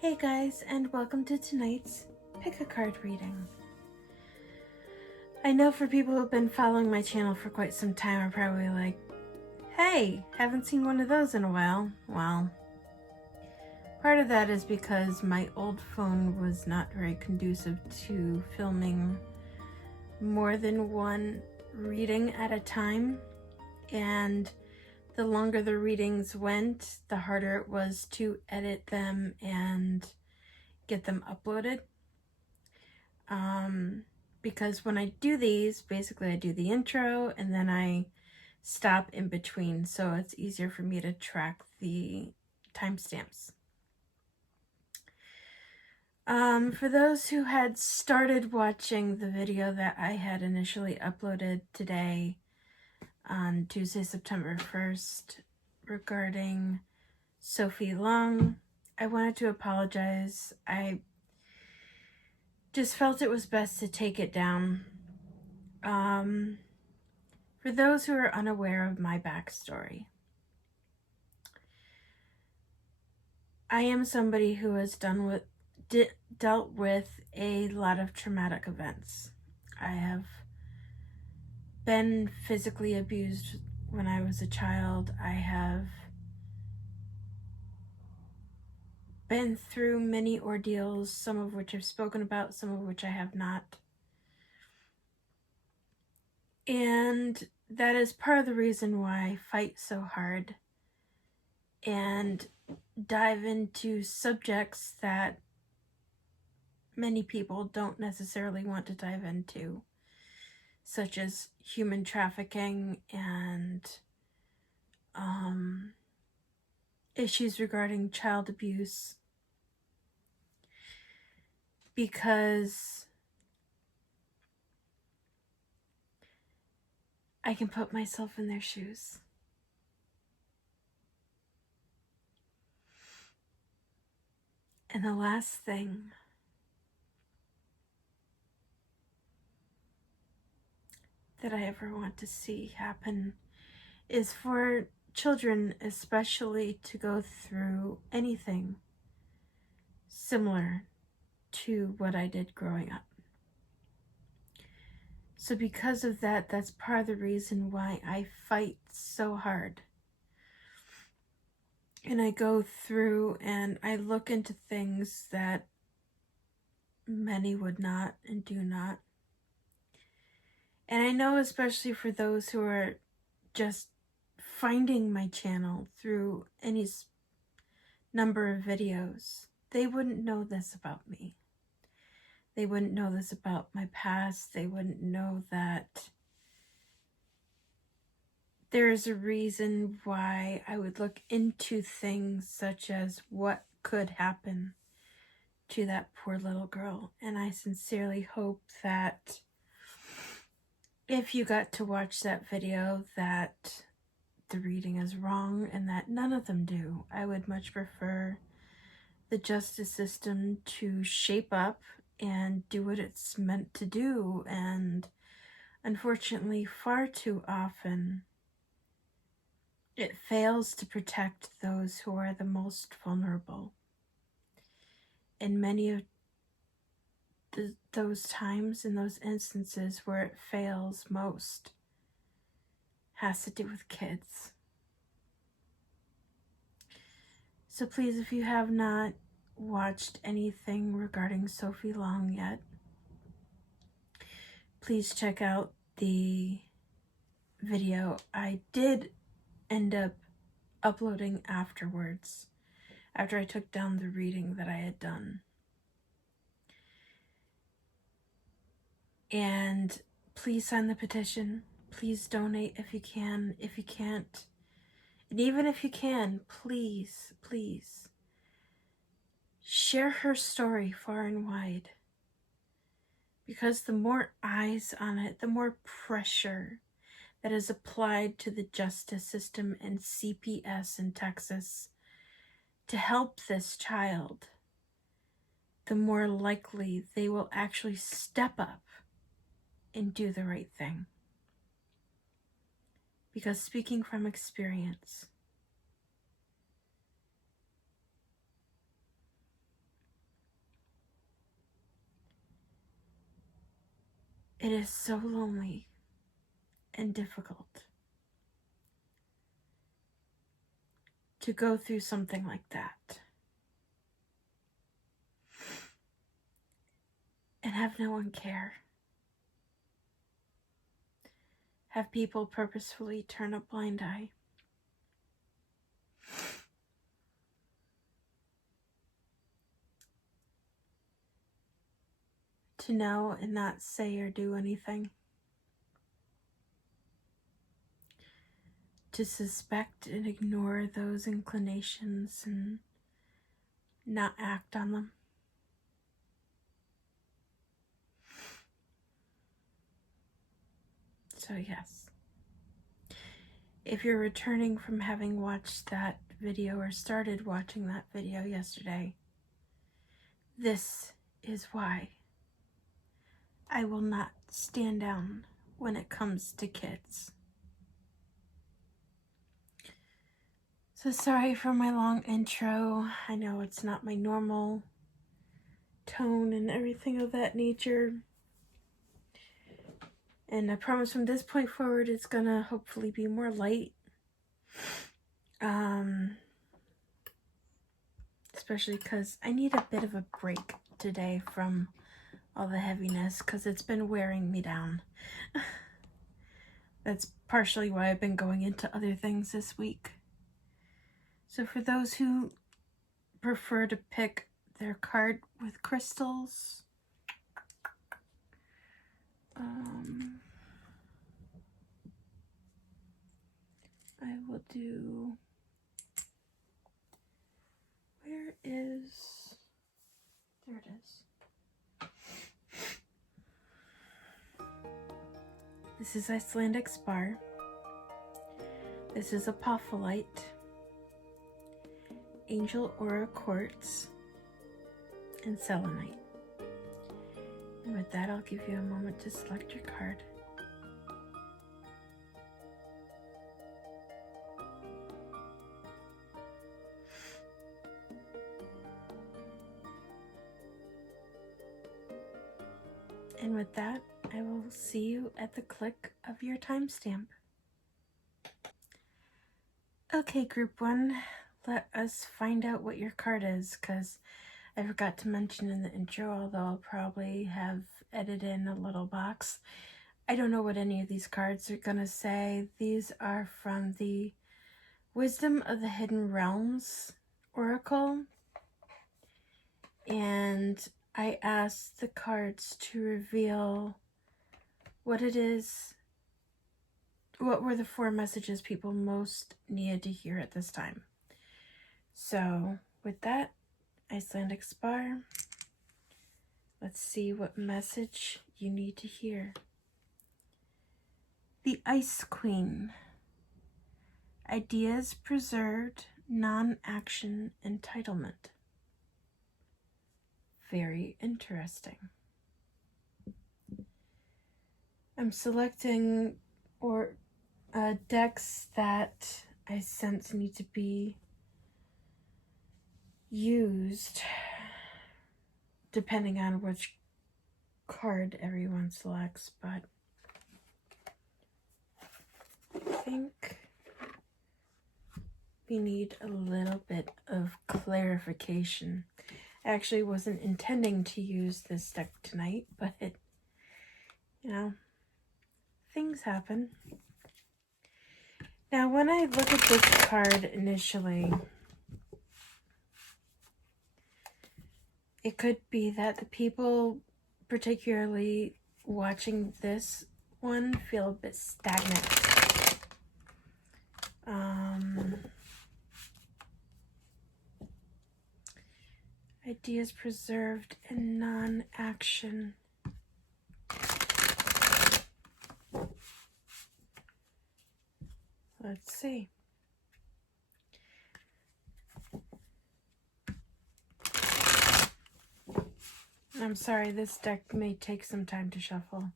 Hey guys, and welcome to tonight's pick-a-card reading. I know for people who've been following my channel for quite some time are probably like, hey, haven't seen one of those in a while. Well, part of that is because my old phone was not very conducive to filming more than one reading at a time, and the longer the readings went, the harder it was to edit them and get them uploaded. Because when I do these, basically I do the intro and then I stop in between, so it's easier for me to track the timestamps. For those who had started watching the video that I had initially uploaded today on Tuesday, September 1st regarding Sophie Long, I wanted to apologize. I just felt it was best to take it down. For those who are unaware of my backstory, I am somebody who has dealt with a lot of traumatic events. I have been physically abused when I was a child. I have been through many ordeals, some of which I've spoken about, some of which I have not. And that is part of the reason why I fight so hard and dive into subjects that many people don't necessarily want to dive into, such as human trafficking and issues regarding child abuse, because I can put myself in their shoes. And the last thing that I ever want to see happen is for children especially to go through anything similar to what I did growing up. So because of that, that's part of the reason why I fight so hard. And I go through and I look into things that many would not and do not. And I know, especially for those who are just finding my channel through any number of videos, they wouldn't know this about me. They wouldn't know this about my past. They wouldn't know that there's a reason why I would look into things such as what could happen to that poor little girl. And I sincerely hope that if you got to watch that video, that the reading is wrong and that none of them do. I would much prefer the justice system to shape up and do what it's meant to do. And unfortunately, far too often, it fails to protect those who are the most vulnerable. And many of those times and those instances where it fails most has to do with kids. So please, if you have not watched anything regarding Sophie Long yet, please check out the video I did end up uploading afterwards, after I took down the reading that I had done. And please sign the petition. Please donate if you can. If you can't, and even if you can, please, please share her story far and wide. Because the more eyes on it, the more pressure that is applied to the justice system and CPS in Texas to help this child, the more likely they will actually step up and do the right thing. Because speaking from experience, It is so lonely and difficult to go through something like that and have no one care. Have people purposefully turn a blind eye. To know and not say or do anything. To suspect and ignore those inclinations and not act on them. So yes, if you're returning from having watched that video or started watching that video yesterday, this is why I will not stand down when it comes to kids. So sorry for my long intro. I know it's not my normal tone and everything of that nature. And I promise from this point forward, it's gonna hopefully be more light. Especially because I need a bit of a break today from all the heaviness, because it's been wearing me down. That's partially why I've been going into other things this week. So for those who prefer to pick their card with crystals, I will do, where is, there it is. This is Icelandic Spar. This is Apophyllite, Angel Aura Quartz, and Selenite. And with that, I'll give you a moment to select your card. And with that, I will see you at the click of your timestamp. Okay, group 1, let us find out what your card is, because I forgot to mention in the intro, although I'll probably have edited in a little box. I don't know what any of these cards are going to say. These are from the Wisdom of the Hidden Realms Oracle. And I asked the cards to reveal what it is, what were the 4 messages people most needed to hear at this time. So with that, Icelandic Spar, let's see what message you need to hear. The Ice Queen. Ideas preserved, non-action entitlement. Very interesting. I'm selecting decks that I sense need to be used depending on which card everyone selects, but I think we need a little bit of clarification. I actually wasn't intending to use this deck tonight, but it, things happen. Now, when I look at this card initially, it could be that the people particularly watching this one feel a bit stagnant. Ideas preserved in non-action. Let's see. I'm sorry, this deck may take some time to shuffle.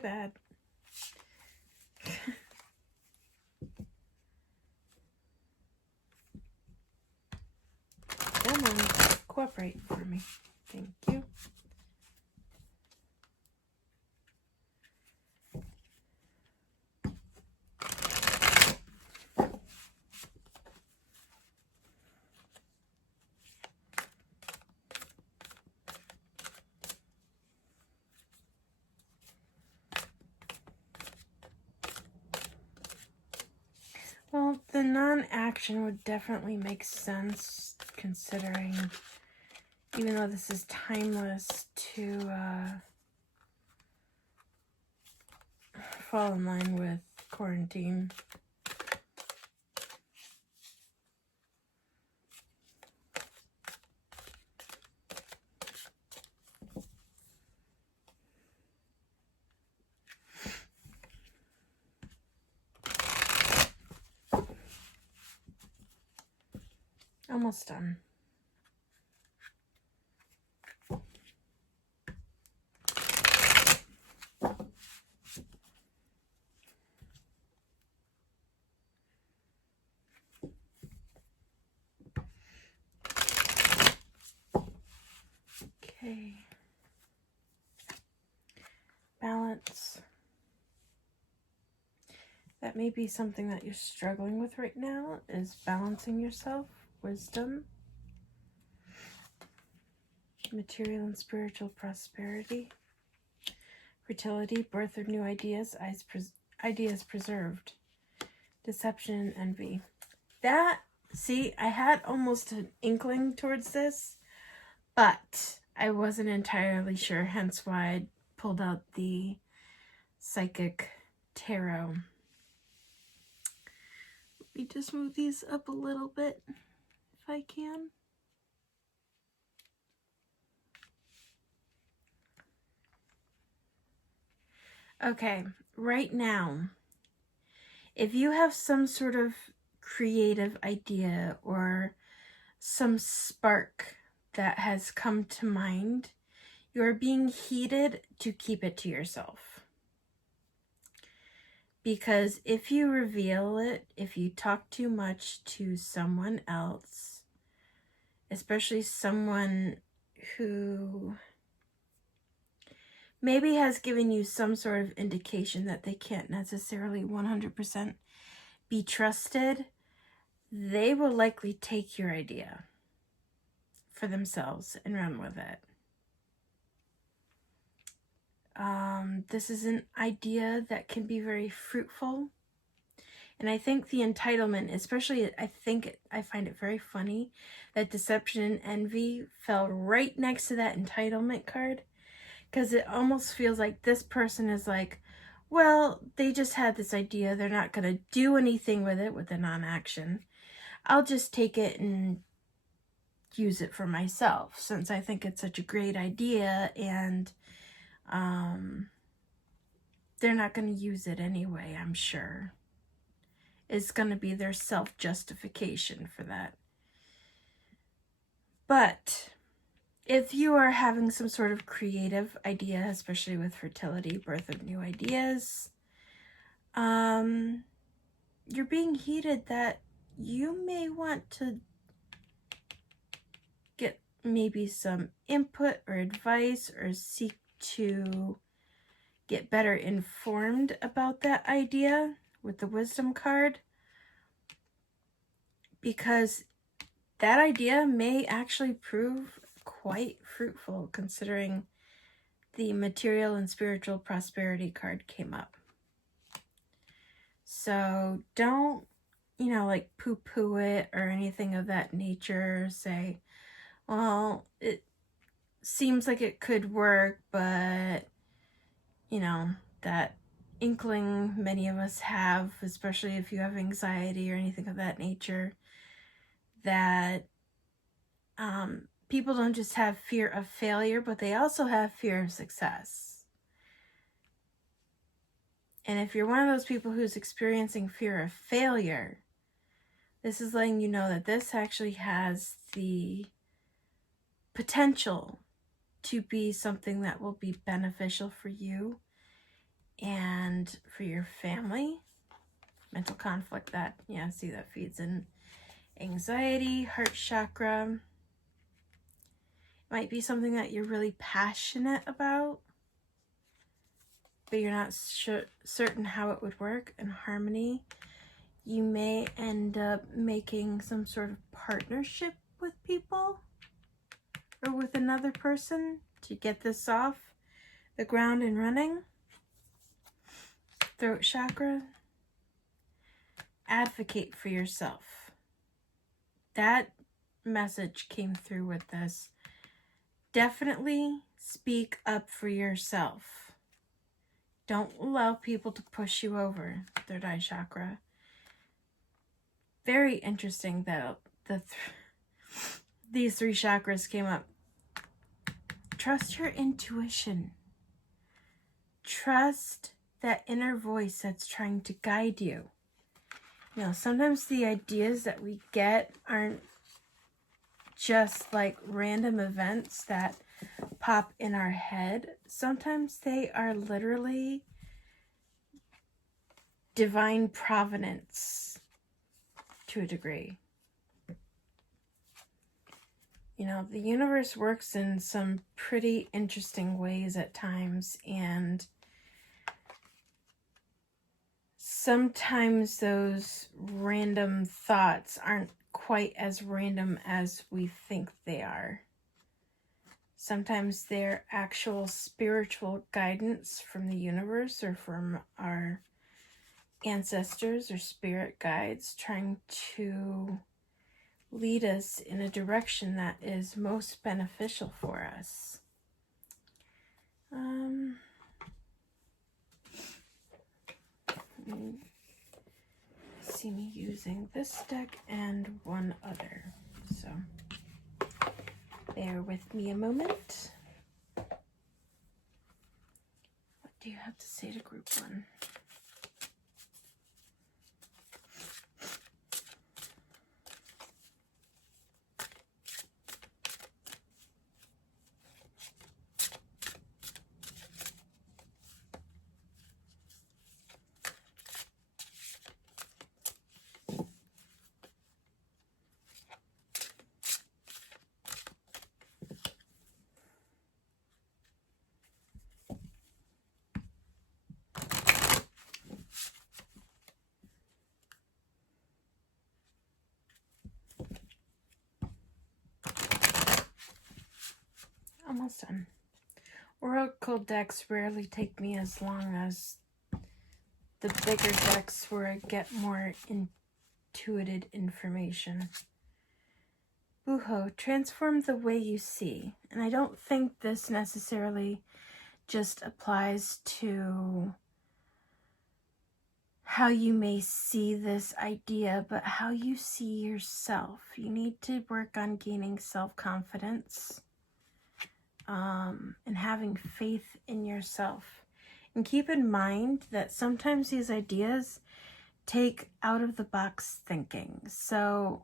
bad. Come on, cooperate for me. Thank you. Well, the non-action would definitely make sense, considering, even though this is timeless, to fall in line with quarantine. Almost done. Okay. Balance. That may be something that you're struggling with right now, is balancing yourself. Wisdom. Material and spiritual prosperity. Fertility, birth of new ideas, ideas preserved. Deception and envy. That, see, I had almost an inkling towards this, but I wasn't entirely sure, hence why I pulled out the Psychic Tarot. Let me just move these up a little bit, if I can. Okay, right now, if you have some sort of creative idea or some spark that has come to mind, you're being heated to keep it to yourself. Because if you reveal it, if you talk too much to someone else, especially someone who maybe has given you some sort of indication that they can't necessarily 100% be trusted, they will likely take your idea for themselves and run with it. This is an idea that can be very fruitful. And I think the entitlement, especially, I find it very funny that deception and envy fell right next to that entitlement card. Because it almost feels like this person is like, well, they just had this idea. They're not going to do anything with it, with the non-action. I'll just take it and use it for myself, since I think it's such a great idea, and they're not going to use it anyway, I'm sure. It's going to be their self-justification for that. But if you are having some sort of creative idea, especially with fertility, birth of new ideas, you're being heated that you may want to get maybe some input or advice, or seek to get better informed about that idea with the wisdom card, because that idea may actually prove quite fruitful, considering the material and spiritual prosperity card came up. So don't, like poo-poo it or anything of that nature. Say, well, it seems like it could work, but that inkling many of us have, especially if you have anxiety or anything of that nature, that people don't just have fear of failure, but they also have fear of success. And if you're one of those people who's experiencing fear of failure, this is letting you know that this actually has the potential to be something that will be beneficial for you. And for your family, mental conflict, that, yeah, see, that feeds in anxiety, heart chakra. Might be something that you're really passionate about, but you're not certain how it would work in harmony. You may end up making some sort of partnership with people or with another person to get this off the ground and running. Throat chakra, advocate for yourself. That message came through with this. Definitely speak up for yourself. Don't allow people to push you over. Third eye chakra. Very interesting that these three chakras came up. Trust your intuition. Trust that inner voice that's trying to guide you. You know, sometimes the ideas that we get aren't just like random events that pop in our head. Sometimes they are literally divine providence to a degree. You know, the universe works in some pretty interesting ways at times, and sometimes those random thoughts aren't quite as random as we think they are. Sometimes they're actual spiritual guidance from the universe or from our ancestors or spirit guides trying to lead us in a direction that is most beneficial for us. See me using this deck and one other, so bear with me a moment. What do you have to say to group one? Almost done. Oracle decks rarely take me as long as the bigger decks where I get more intuited information. Buho, transform the way you see. And I don't think this necessarily just applies to how you may see this idea, but how you see yourself. You need to work on gaining self-confidence and having faith in yourself. And keep in mind that sometimes these ideas take out-of-the-box thinking. So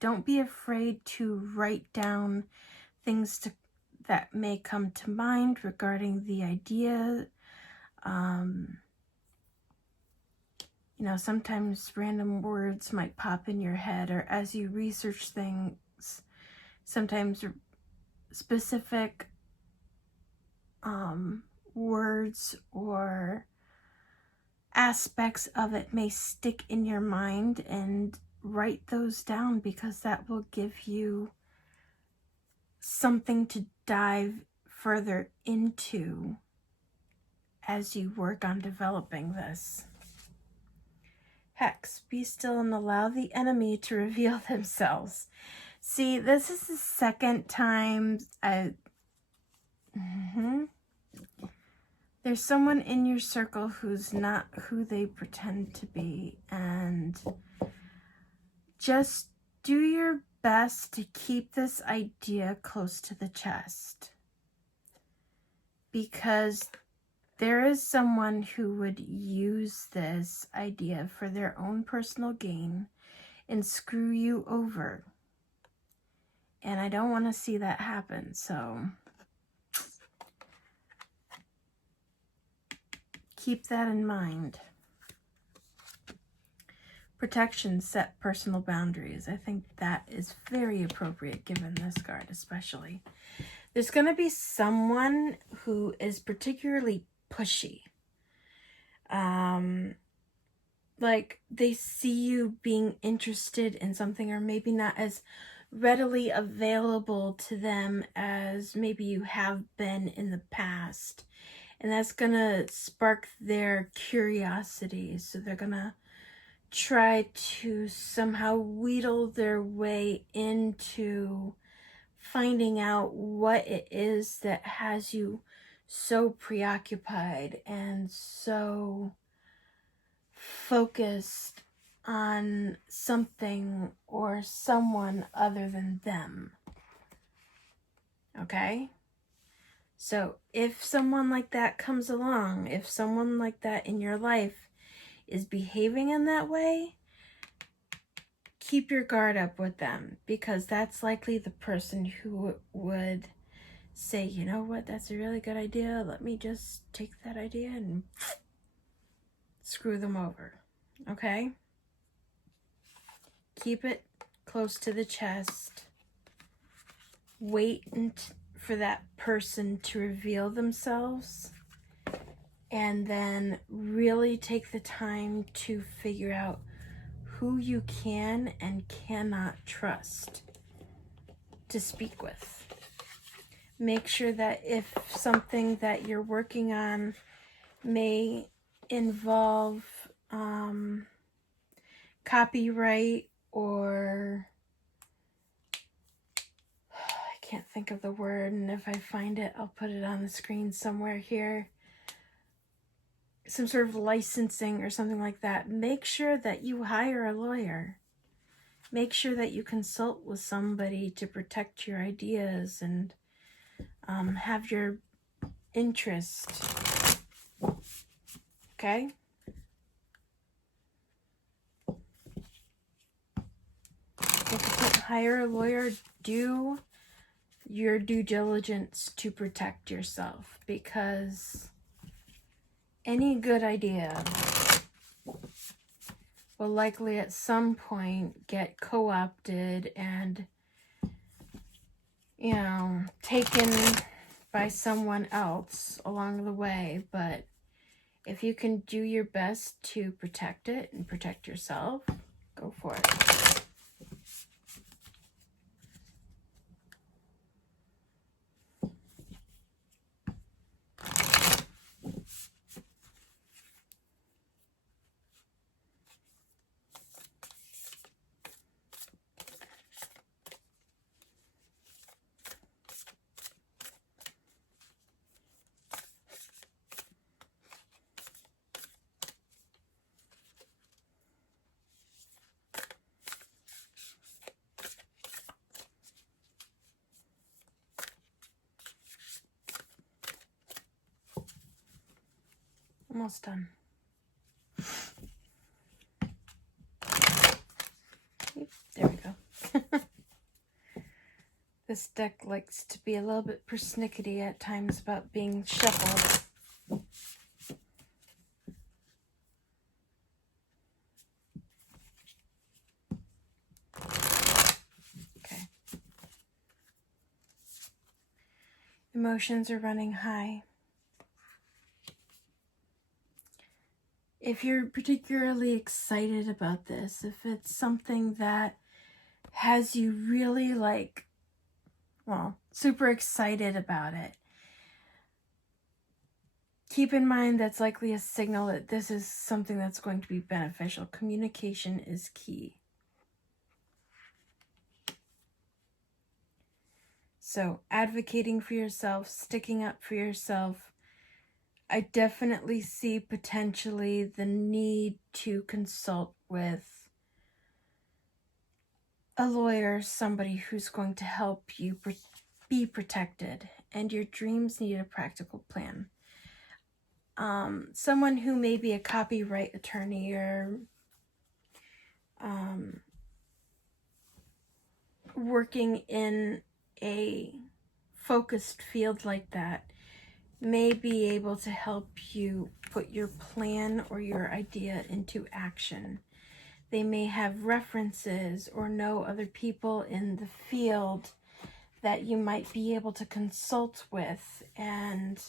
don't be afraid to write down things that may come to mind regarding the idea. You know, sometimes random words might pop in your head, or as you research things, sometimes specific words or aspects of it may stick in your mind, and write those down because that will give you something to dive further into as you work on developing this. Hex, be still and allow the enemy to reveal themselves. See, this is the second time there's someone in your circle who's not who they pretend to be, and just do your best to keep this idea close to the chest, because there is someone who would use this idea for their own personal gain and screw you over. And I don't want to see that happen. So keep that in mind. Protection, set personal boundaries. I think that is very appropriate given this card especially. There's going to be someone who is particularly pushy. Like they see you being interested in something, or maybe not as readily available to them as maybe you have been in the past. And that's going to spark their curiosity. So they're going to try to somehow wheedle their way into finding out what it is that has you so preoccupied and so focused on something or someone other than them. Okay? So if someone like that comes along, if someone like that in your life is behaving in that way, keep your guard up with them, because that's likely the person who would say, you know what, that's a really good idea. Let me just take that idea and screw them over. Okay? Keep it close to the chest. Wait for that person to reveal themselves, and then really take the time to figure out who you can and cannot trust to speak with. Make sure that if something that you're working on may involve copyright, or I can't think of the word, and if I find it, I'll put it on the screen somewhere here, some sort of licensing or something like that, make sure that you hire a lawyer. Make sure that you consult with somebody to protect your ideas and have your interest. Okay? If you can't hire a lawyer, do your due diligence to protect yourself, because any good idea will likely at some point get co-opted and, you know, taken by someone else along the way. But if you can do your best to protect it and protect yourself, go for it. Almost done. There we go. This deck likes to be a little bit persnickety at times about being shuffled. Okay. Emotions are running high. If you're particularly excited about this, if it's something that has you really super excited about it, keep in mind that's likely a signal that this is something that's going to be beneficial. Communication is key. So, advocating for yourself, sticking up for yourself. I definitely see potentially the need to consult with a lawyer, somebody who's going to help you be protected, and your dreams need a practical plan. Someone who may be a copyright attorney or working in a focused field like that may be able to help you put your plan or your idea into action. They may have references or know other people in the field that you might be able to consult with and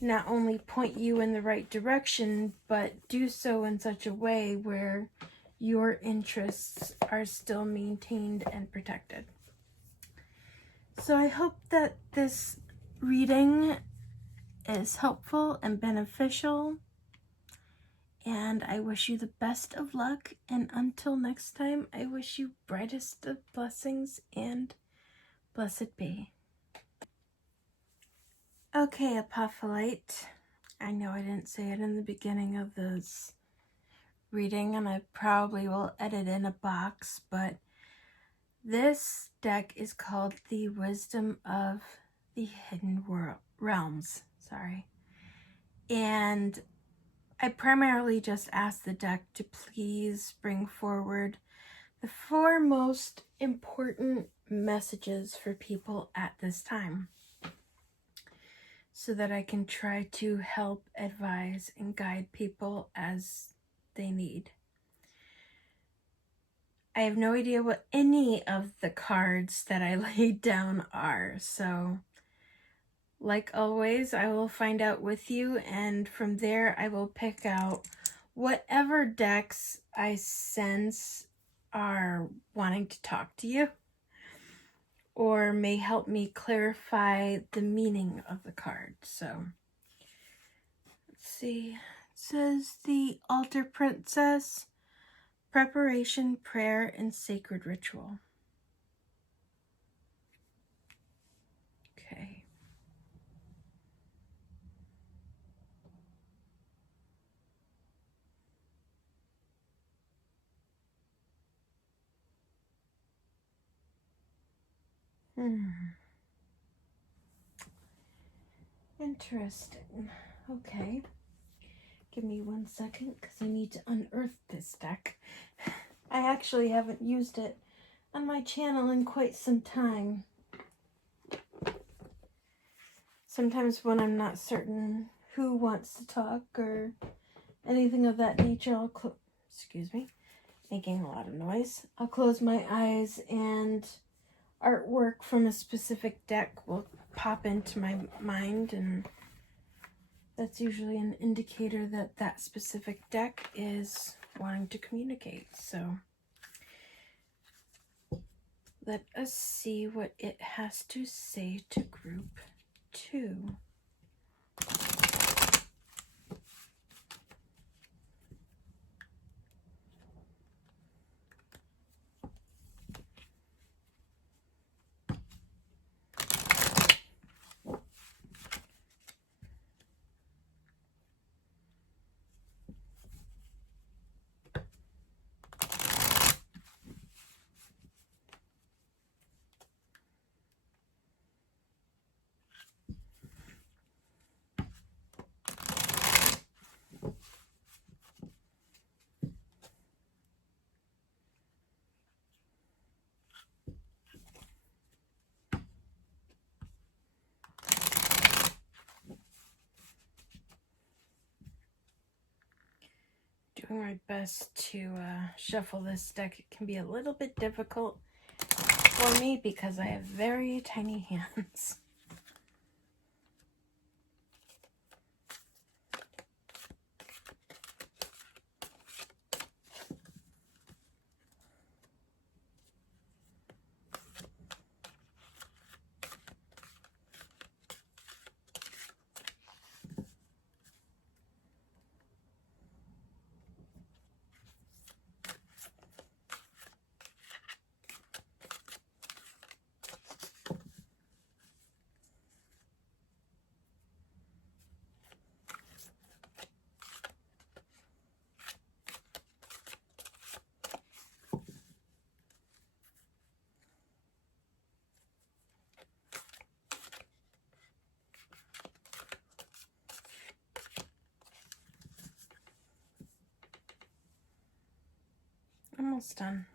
not only point you in the right direction, but do so in such a way where your interests are still maintained and protected. So I hope that this reading is helpful and beneficial, and I wish you the best of luck, and until next time, I wish you brightest of blessings and blessed be. Okay, Apophyllite, I know I didn't say it in the beginning of this reading, and I probably will edit in a box, but this deck is called the Wisdom of the Hidden Realms. And I primarily just asked the deck to please bring forward the 4 most important messages for people at this time, so that I can try to help, advise, and guide people as they need. I have no idea what any of the cards that I laid down are, so like always, I will find out with you, and from there I will pick out whatever decks I sense are wanting to talk to you or may help me clarify the meaning of the card. So let's see. It says the Altar Princess, preparation, prayer, and sacred ritual. Okay. Interesting. Okay. Give me 1 second because I need to unearth this deck. I actually haven't used it on my channel in quite some time. Sometimes when I'm not certain who wants to talk or anything of that nature, I'll excuse me, making a lot of noise. I'll close my eyes and artwork from a specific deck will pop into my mind, and that's usually an indicator that that specific deck is wanting to communicate. So let us see what it has to say to group 2. Doing my best to shuffle this deck. It can be a little bit difficult for me because I have very tiny hands. Almost done.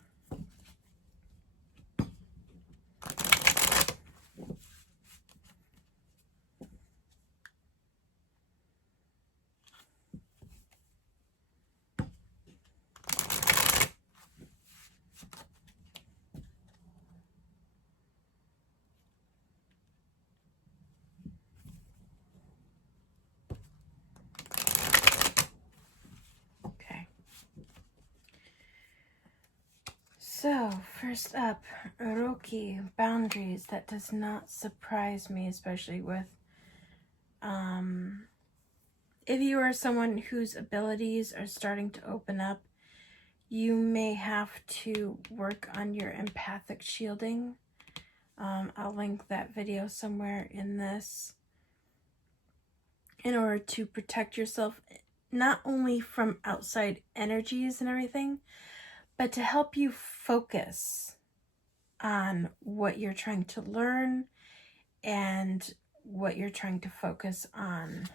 So, first up, Oroki, boundaries. That does not surprise me, especially with, if you are someone whose abilities are starting to open up, you may have to work on your empathic shielding. I'll link that video somewhere in this. In order to protect yourself, not only from outside energies and everything, but to help you focus on what you're trying to learn and what you're trying to focus on.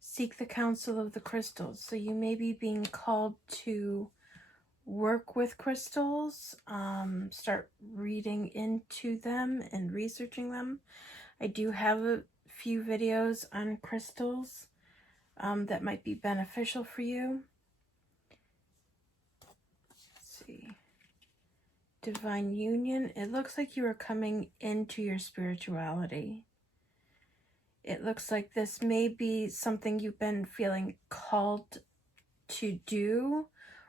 Seek the counsel of the crystals. So you may be being called to work with crystals, start reading into them and researching them. I do have a few videos on crystals that might be beneficial for you. Let's see. Divine union. It looks like you are coming into your spirituality. It looks like this may be something you've been feeling called to do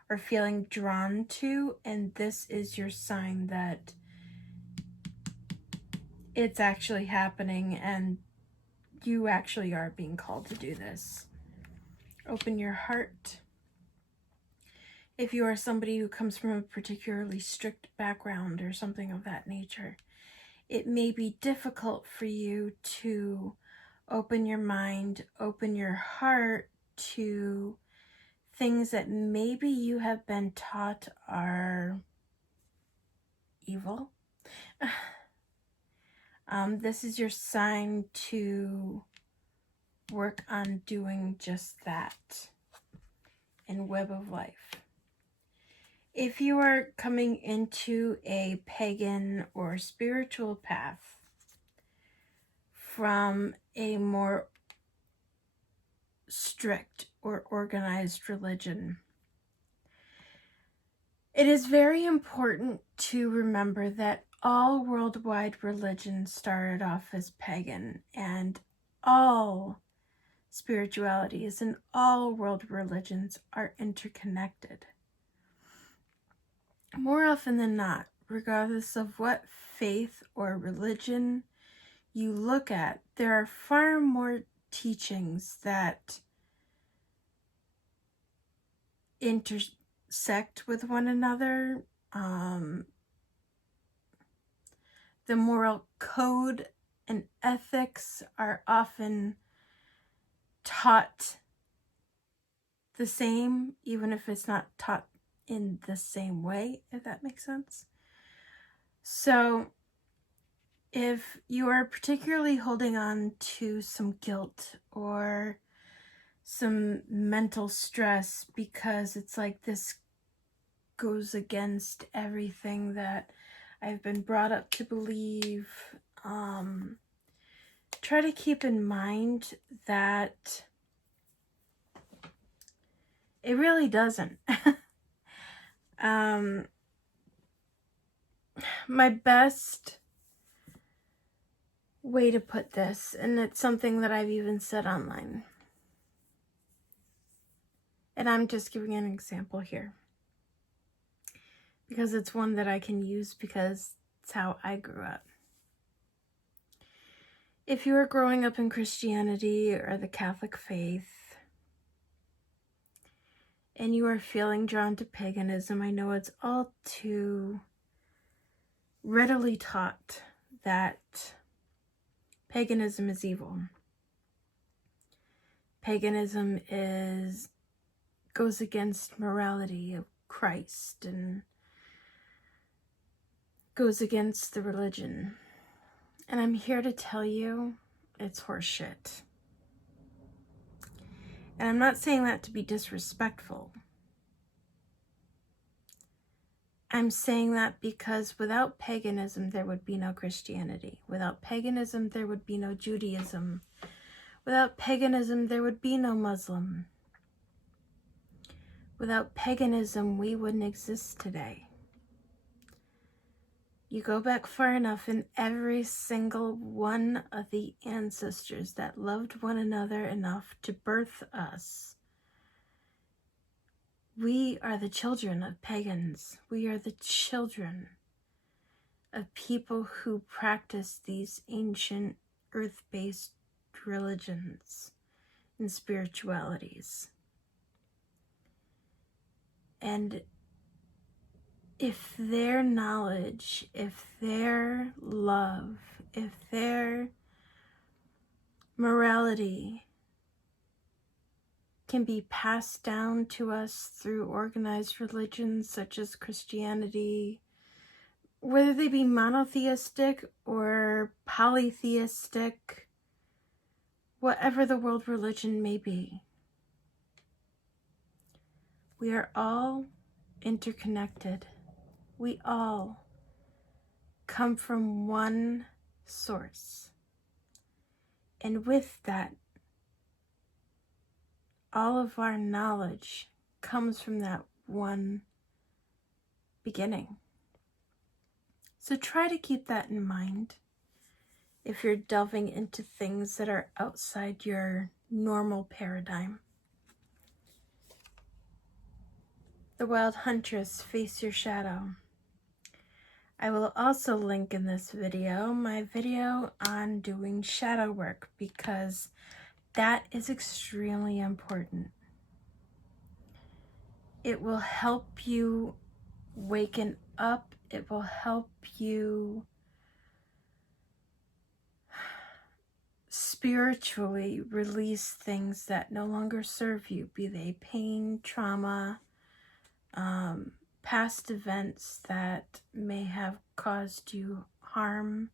or feeling drawn to, and this is your sign that it's actually happening and you actually are being called to do this. Open your heart. If you are somebody who comes from a particularly strict background or something of that nature, it may be difficult for you to open your mind, open your heart to things that maybe you have been taught are evil. This is your sign to work on doing just that in Web of Life. If you are coming into a pagan or spiritual path from a more strict or organized religion, it is very important to remember that all worldwide religions started off as pagan, and all spiritualities and all world religions are interconnected. More often than not, regardless of what faith or religion you look at, there are far more teachings that intersect with one another. The moral code and ethics are often taught the same, even if it's not taught in the same way, if that makes sense. So if you are particularly holding on to some guilt or some mental stress because it's like this goes against everything that I've been brought up to believe, try to keep in mind that it really doesn't. My best way to put this, and it's something that I've even said online, and I'm just giving an example here because it's one that I can use because it's how I grew up. If you are growing up in Christianity or the Catholic faith and you are feeling drawn to paganism, I know it's all too readily taught that paganism is evil. Paganism goes against morality of Christ and goes against the religion. And I'm here to tell you it's horseshit. And I'm not saying that to be disrespectful. I'm saying that because without paganism, there would be no Christianity. Without paganism, there would be no Judaism. Without paganism, there would be no Muslim. Without paganism, we wouldn't exist today. You go back far enough, and every single one of the ancestors that loved one another enough to birth us We are the children of pagans. We are the children of people who practice these ancient earth-based religions and spiritualities. And if their knowledge, if their love, if their morality can be passed down to us through organized religions such as Christianity, whether they be monotheistic or polytheistic, whatever the world religion may be, we are all interconnected. We all come from one source. And with that, all of our knowledge comes from that one beginning. So try to keep that in mind if you're delving into things that are outside your normal paradigm. The Wild Huntress, Face Your Shadow. I will also link in this video my video on doing shadow work, because that is extremely important. It will help you waken up. It will help you spiritually release things that no longer serve you, be they pain, trauma, past events that may have caused you harm.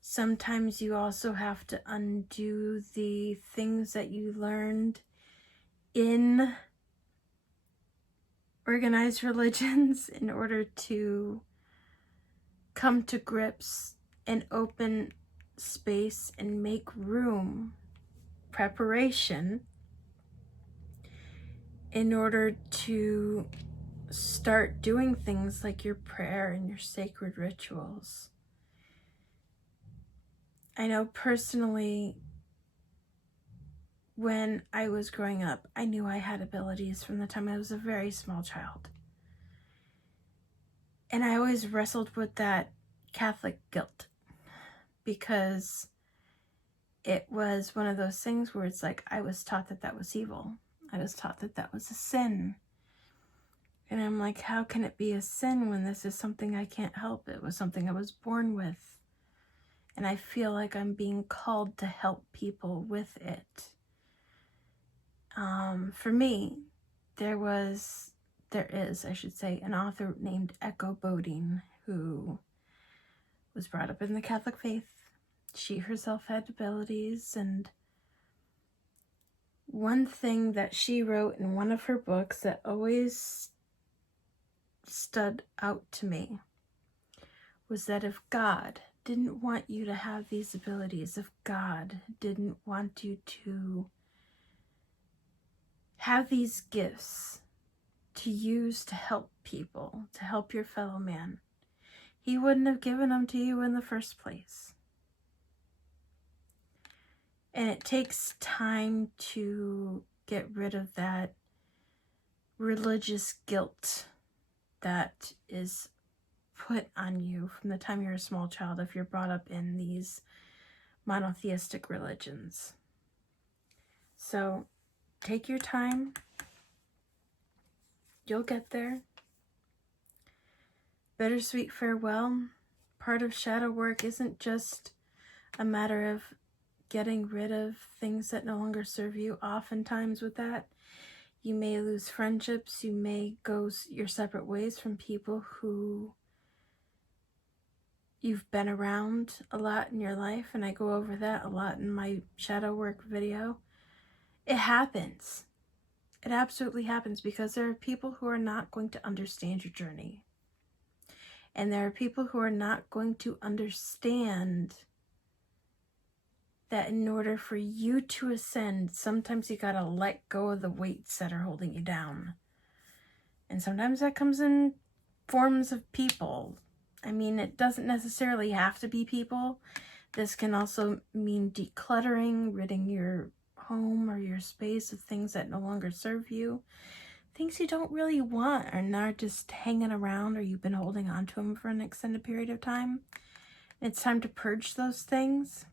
Sometimes you also have to undo the things that you learned in organized religions in order to come to grips and open space and make room, preparation, in order to start doing things like your prayer and your sacred rituals. I know personally, when I was growing up, I knew I had abilities from the time I was a very small child. And I always wrestled with that Catholic guilt, because it was one of those things where it's like I was taught that that was evil. I was taught that that was a sin. And I'm like, how can it be a sin when this is something I can't help? It was something I was born with. And I feel like I'm being called to help people with it. For me, there is, I should say, an author named Echo Bodine who was brought up in the Catholic faith. She herself had abilities, and one thing that she wrote in one of her books that always stood out to me was that if God didn't want you to have these abilities, if God didn't want you to have these gifts to use to help people, to help your fellow man, he wouldn't have given them to you in the first place. And it takes time to get rid of that religious guilt that is put on you from the time you're a small child if you're brought up in these monotheistic religions. So take your time. You'll get there. Bittersweet farewell. Part of shadow work isn't just a matter of getting rid of things that no longer serve you. Oftentimes with that, you may lose friendships. You may go your separate ways from people who you've been around a lot in your life. And I go over that a lot in my shadow work video. It happens. It absolutely happens, because there are people who are not going to understand your journey. And there are people who are not going to understand that in order for you to ascend, sometimes you gotta let go of the weights that are holding you down. And sometimes that comes in forms of people. I mean, it doesn't necessarily have to be people. This can also mean decluttering, ridding your home or your space of things that no longer serve you, things you don't really want are not just hanging around, or you've been holding on to them for an extended period of time. It's time to purge those things.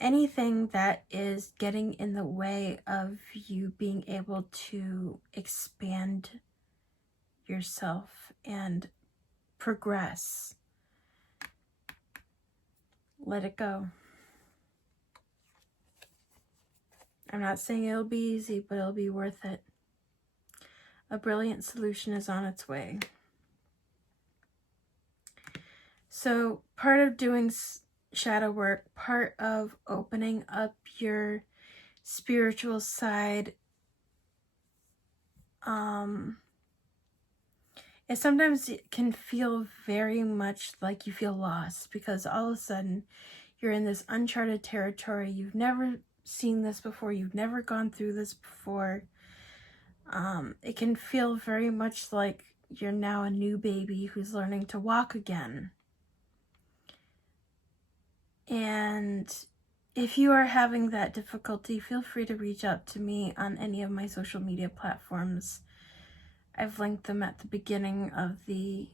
Anything that is getting in the way of you being able to expand yourself and progress, let it go. I'm not saying it'll be easy, but it'll be worth it. A brilliant solution is on its way. So part of doing shadow work, part of opening up your spiritual side, it sometimes can feel very much like you feel lost, because all of a sudden you're in this uncharted territory. You've never seen this before. You've never gone through this before. It can feel very much like you're now a new baby who's learning to walk again. And if you are having that difficulty, feel free to reach out to me on any of my social media platforms. I've linked them at the beginning of the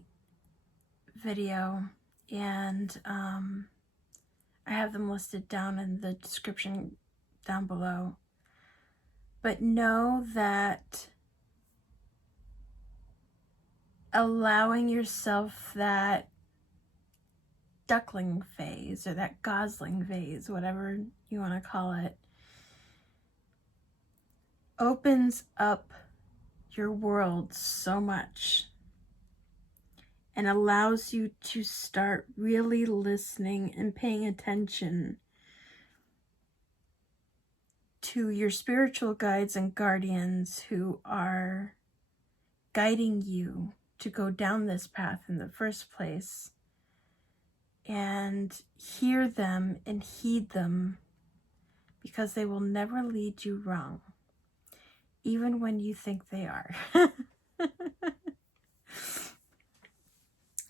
video, and I have them listed down in the description down below. But know that allowing yourself that duckling phase, or that gosling phase, whatever you want to call it, opens up your world so much and allows you to start really listening and paying attention to your spiritual guides and guardians who are guiding you to go down this path in the first place, and hear them and heed them, because they will never lead you wrong, even when you think they are.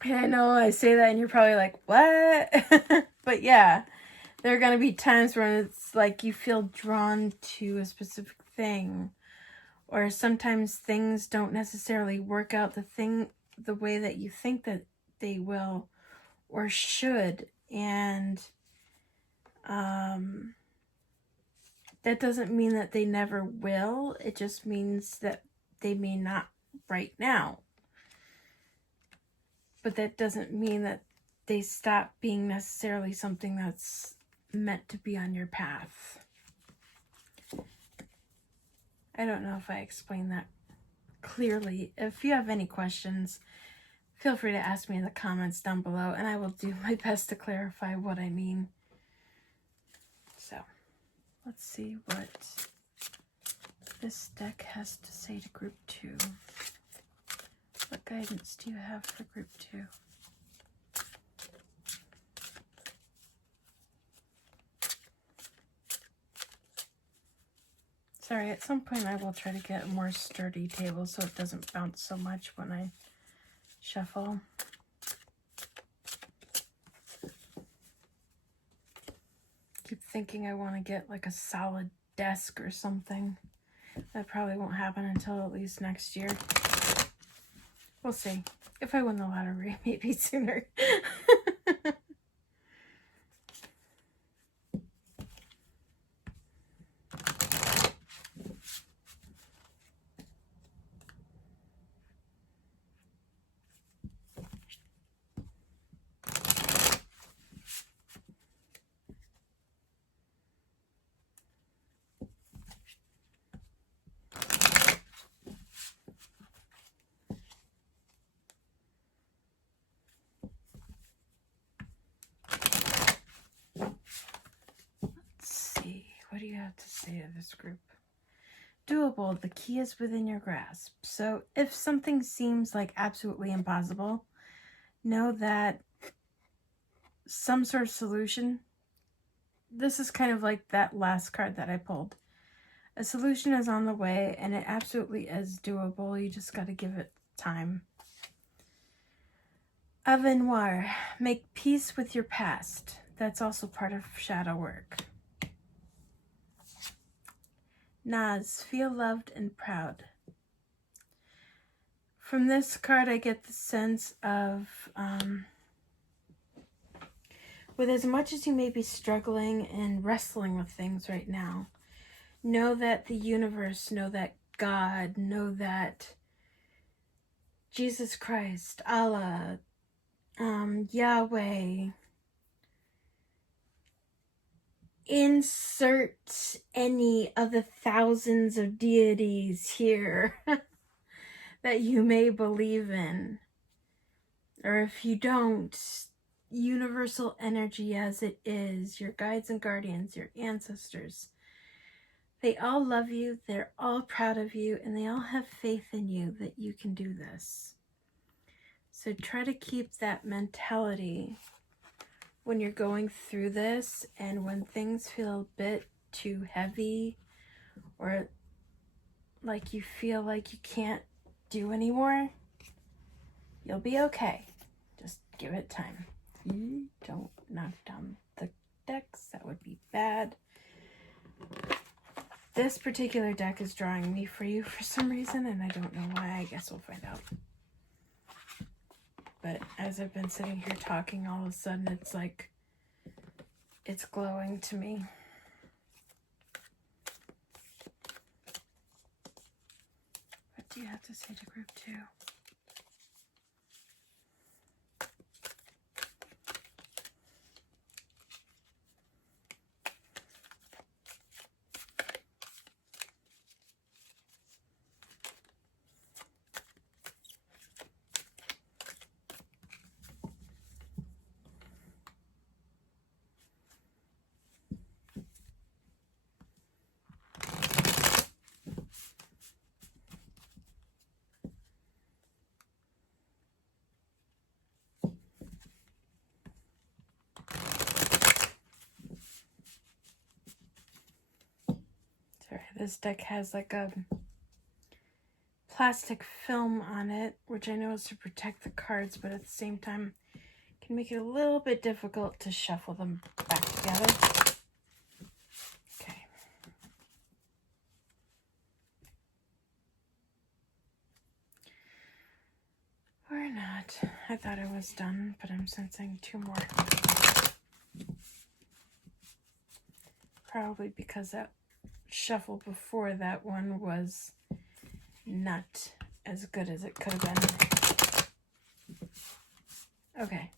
I know I say that and you're probably like, what? But yeah, there are going to be times when it's like you feel drawn to a specific thing, or sometimes things don't necessarily work out the way that you think that they will or should, and that doesn't mean that they never will. It just means that they may not right now. But that doesn't mean that they stop being necessarily something that's meant to be on your path. I don't know if I explained that clearly. If you have any questions, feel free to ask me in the comments down below, and I will do my best to clarify what I mean. So, let's see what this deck has to say to group 2. What guidance do you have for group 2? Sorry, at some point I will try to get a more sturdy table so it doesn't bounce so much when I shuffle. Keep thinking I want to get like a solid desk or something. That probably won't happen until at least next year. We'll see. If I win the lottery, maybe sooner. What do you have to say to this group? Doable. The key is within your grasp. So if something seems like absolutely impossible, know that some sort of solution, this is kind of like that last card that I pulled. A solution is on the way, and it absolutely is doable. You just got to give it time. Avenoir. Make peace with your past. That's also part of shadow work. Naz, feel loved and proud. From this card, I get the sense of, with as much as you may be struggling and wrestling with things right now, know that the universe, know that God, know that Jesus Christ, Allah, Yahweh, insert any of the thousands of deities here that you may believe in. Or if you don't, universal energy as it is, your guides and guardians, your ancestors, they all love you, they're all proud of you, and they all have faith in you that you can do this. So try to keep that mentality when you're going through this, and when things feel a bit too heavy or like you feel like you can't do anymore, you'll be okay. Just give it time. Don't knock down the decks, that would be bad. This particular deck is drawing me for you for some reason, and I don't know why. I guess we'll find out. But as I've been sitting here talking, all of a sudden it's like, it's glowing to me. What do you have to say to group 2? Sorry, this deck has like a plastic film on it, which I know is to protect the cards, but at the same time can make it a little bit difficult to shuffle them back together. Okay. Or not. I thought I was done, but I'm sensing 2 more. Probably because that shuffle before that one was not as good as it could have been. Okay,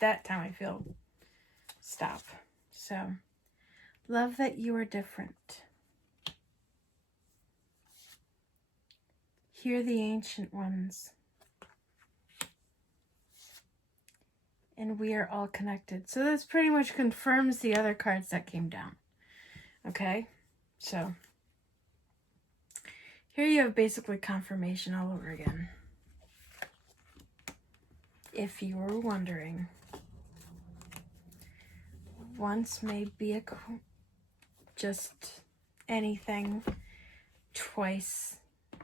that time I feel stop. So, love that you are different. Hear the ancient ones. And we are all connected. So this pretty much confirms the other cards that came down. Okay, so here you have basically confirmation all over again. If you were wondering, once may be just anything, twice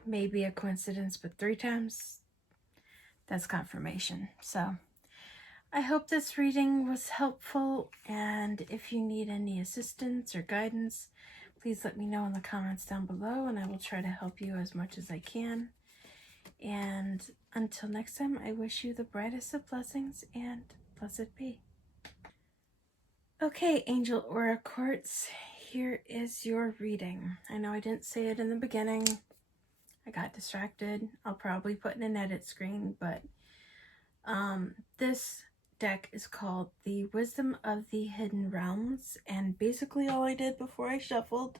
may be a coincidence, but 3 times, that's confirmation. So I hope this reading was helpful, and if you need any assistance or guidance, please let me know in the comments down below, and I will try to help you as much as I can. And until next time, I wish you the brightest of blessings, and blessed be. Okay, Angel Aura Quartz, here is your reading. I know I didn't say it in the beginning. I got distracted. I'll probably put in an edit screen, but this deck is called The Wisdom of the Hidden Realms, and basically all I did before I shuffled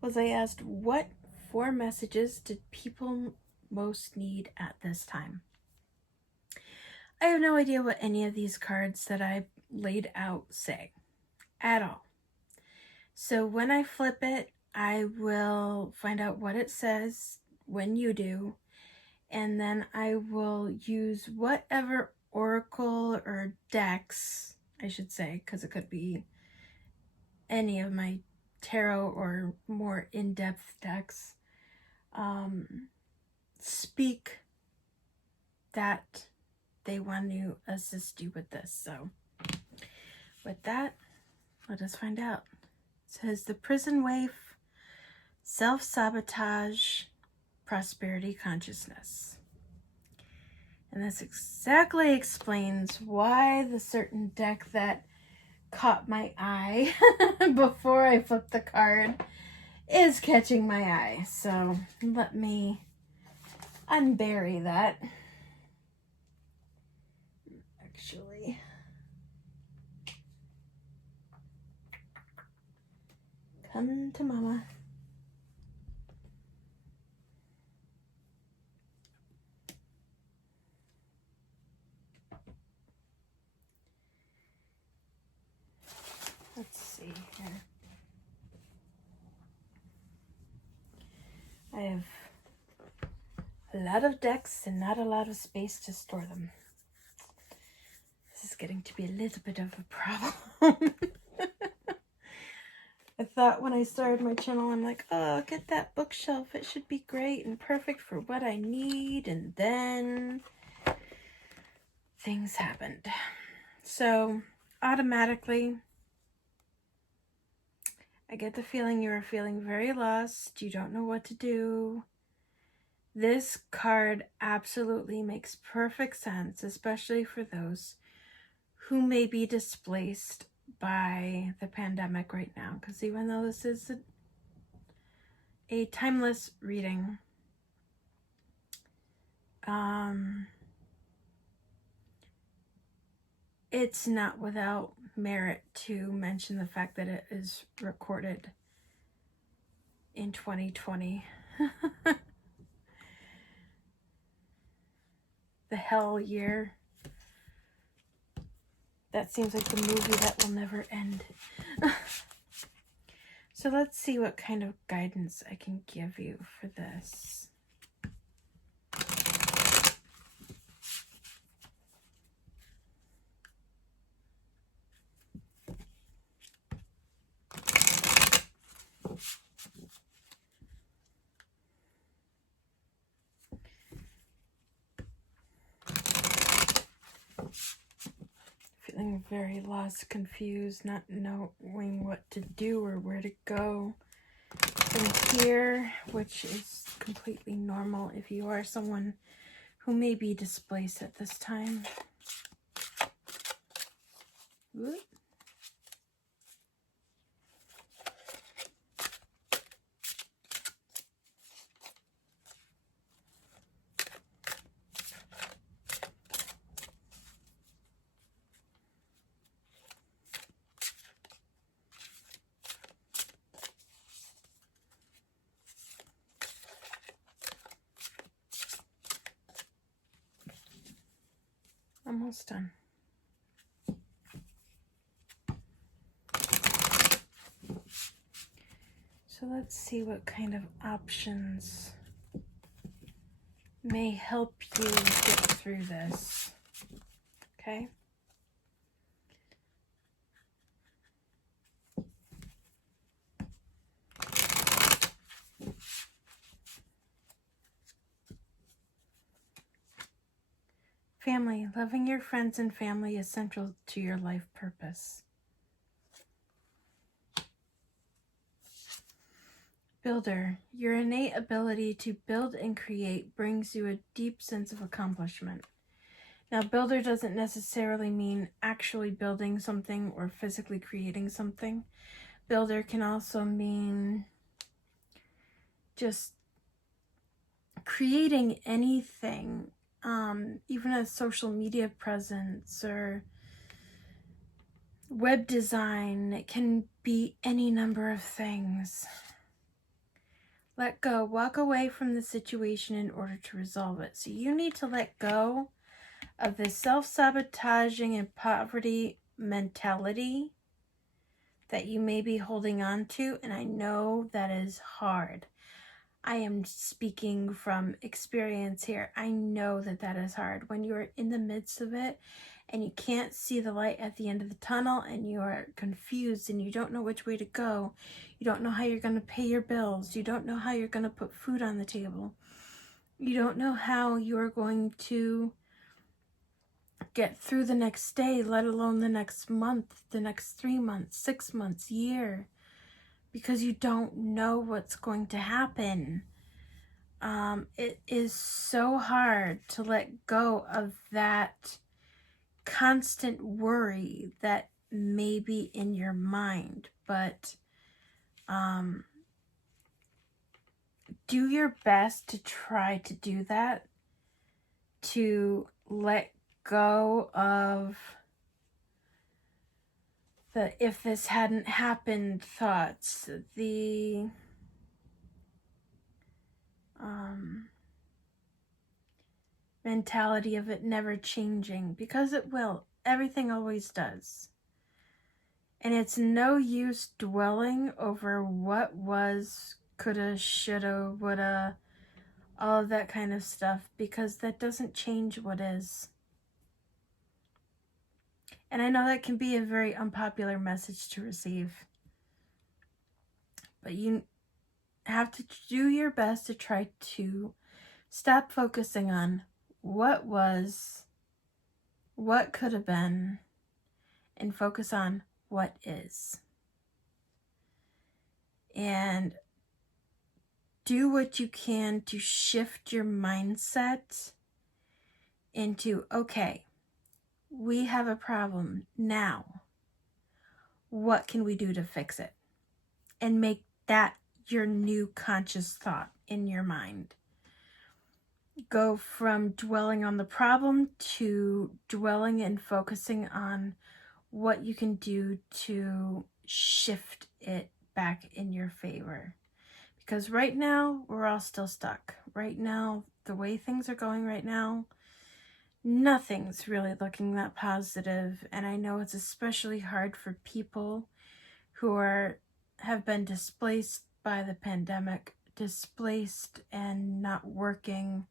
was I asked, what 4 messages did people most need at this time? I have no idea what any of these cards that I laid out say at all. So when I flip it, I will find out what it says when you do, and then I will use whatever oracle or decks, I should say, because it could be any of my tarot or more in-depth decks, speak that they want to assist you with this. So with that, let us find out. It says the prison waif self-sabotage, prosperity consciousness. And this exactly explains why the certain deck that caught my eye before I flipped the card is catching my eye. So let me unbury that. Actually, come to mama. Let's see here. I have a lot of decks and not a lot of space to store them. This is getting to be a little bit of a problem. I thought when I started my channel, I'm like, oh, get that bookshelf. It should be great and perfect for what I need. And then things happened. So automatically, I get the feeling you are feeling very lost. You don't know what to do. This card absolutely makes perfect sense, especially for those who may be displaced by the pandemic right now. Because even though this is a timeless reading, it's not without merit to mention the fact that it is recorded in 2020. The hell year. That seems like the movie that will never end. So let's see what kind of guidance I can give you for this. Feeling very lost, confused, not knowing what to do or where to go from here, which is completely normal if you are someone who may be displaced at this time. Whoop. Almost done. So let's see what kind of options may help you get through this. Okay? Family. Loving your friends and family is central to your life purpose. Builder. Your innate ability to build and create brings you a deep sense of accomplishment. Now, builder doesn't necessarily mean actually building something or physically creating something. Builder can also mean just creating anything. Even a social media presence or web design. It can be any number of things. Let go. Walk away from the situation in order to resolve it. So you need to let go of this self-sabotaging and poverty mentality that you may be holding on to. And I know that is hard. I am speaking from experience here. I know that that is hard when you're in the midst of it and you can't see the light at the end of the tunnel and you are confused and you don't know which way to go. You don't know how you're going to pay your bills. You don't know how you're going to put food on the table. You don't know how you're going to get through the next day, let alone the next month, the next 3 months, 6 months, year. because you don't know what's going to happen. It is so hard to let go of that constant worry that may be in your mind, but do your best to try to do that, to let go of the if this hadn't happened thoughts, the mentality of it never changing, because it will. Everything always does. And it's no use dwelling over what was, coulda, shoulda, woulda, all of that kind of stuff, because that doesn't change what is. And I know that can be a very unpopular message to receive, but you have to do your best to try to stop focusing on what was, what could have been, and focus on what is. And do what you can to shift your mindset into, okay, we have a problem now. What can we do to fix it? And make that your new conscious thought in your mind. Go from dwelling on the problem to dwelling and focusing on what you can do to shift it back in your favor. Because right now, we're all still stuck. Right now, the way things are going right now, nothing's really looking that positive. And I know it's especially hard for people who have been displaced by the pandemic, displaced and not working,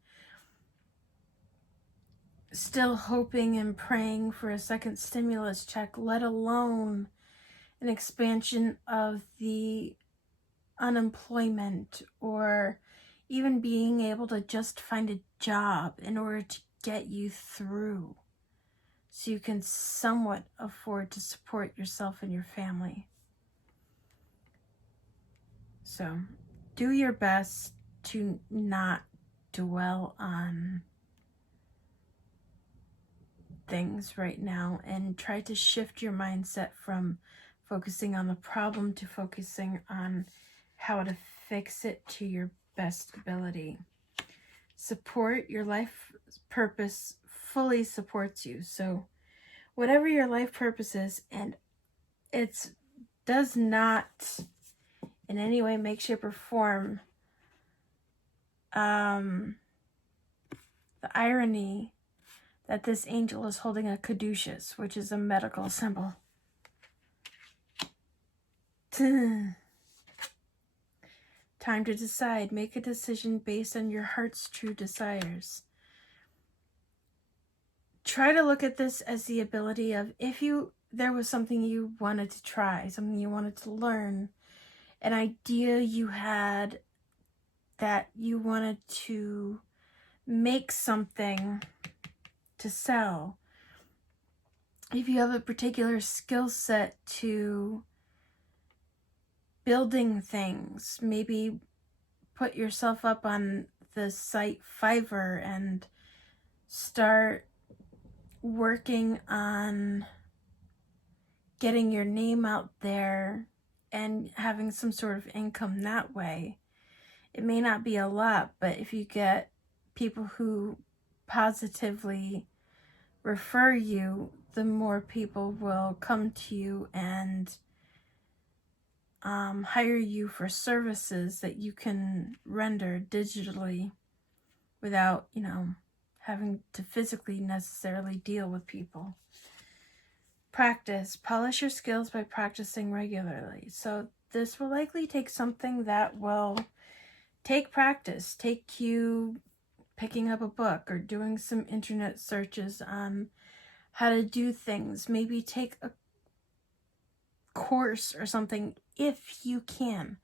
still hoping and praying for a second stimulus check, let alone an expansion of the unemployment, or even being able to just find a job in order to get you through so you can somewhat afford to support yourself and your family. So do your best to not dwell on things right now, and try to shift your mindset from focusing on the problem to focusing on how to fix it to your best ability. Support your life purpose fully supports you. So whatever your life purpose is, and it does not in any way, make, shape, or form the irony that this angel is holding a caduceus, which is a medical symbol. Time to decide. Make a decision based on your heart's true desires. Try to look at this as the ability of, if there was something you wanted to try, something you wanted to learn, an idea you had that you wanted to make something to sell. If you have a particular skill set to building things, maybe put yourself up on the site Fiverr and start working on getting your name out there and having some sort of income that way. It may not be a lot, but if you get people who positively refer you, the more people will come to you and hire you for services that you can render digitally without, having to physically necessarily deal with people. Practice. Polish your skills by practicing regularly. So this will likely take something that will take practice, take you picking up a book or doing some internet searches on how to do things. Maybe take a course or something if you can.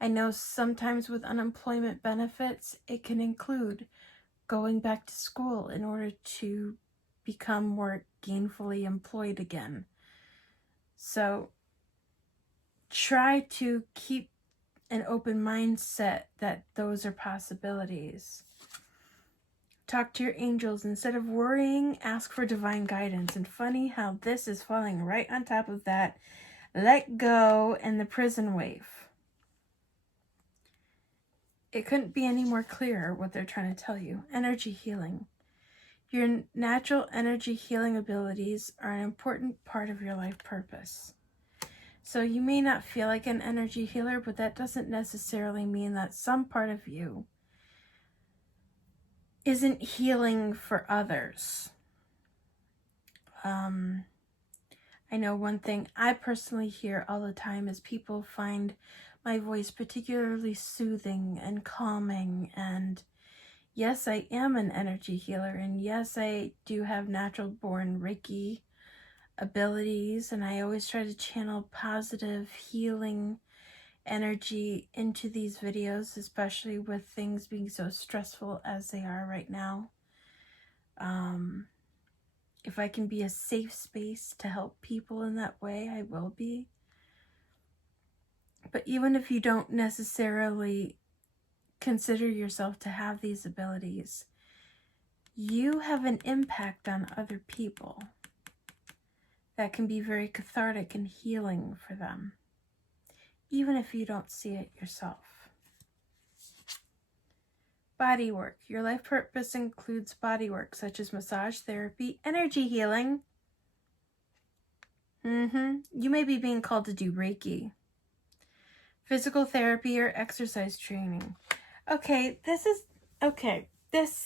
I know sometimes with unemployment benefits, it can include going back to school in order to become more gainfully employed again. So try to keep an open mindset that those are possibilities. Talk to your angels. Instead of worrying, ask for divine guidance. And funny how this is falling right on top of that. Let go and the prison wave. It couldn't be any more clear what they're trying to tell you. Energy healing. Your natural energy healing abilities are an important part of your life purpose. So you may not feel like an energy healer, but that doesn't necessarily mean that some part of you isn't healing for others. I know one thing I personally hear all the time is people find my voice particularly soothing and calming. And yes, I am an energy healer. And yes, I do have natural born Reiki abilities. And I always try to channel positive healing energy into these videos, especially with things being so stressful as they are right now. If I can be a safe space to help people in that way, I will be. But even if you don't necessarily consider yourself to have these abilities, you have an impact on other people that can be very cathartic and healing for them, even if you don't see it yourself. Body work. Your life purpose includes body work such as massage therapy, energy healing. You may be being called to do Reiki, physical therapy, or exercise training. Okay, this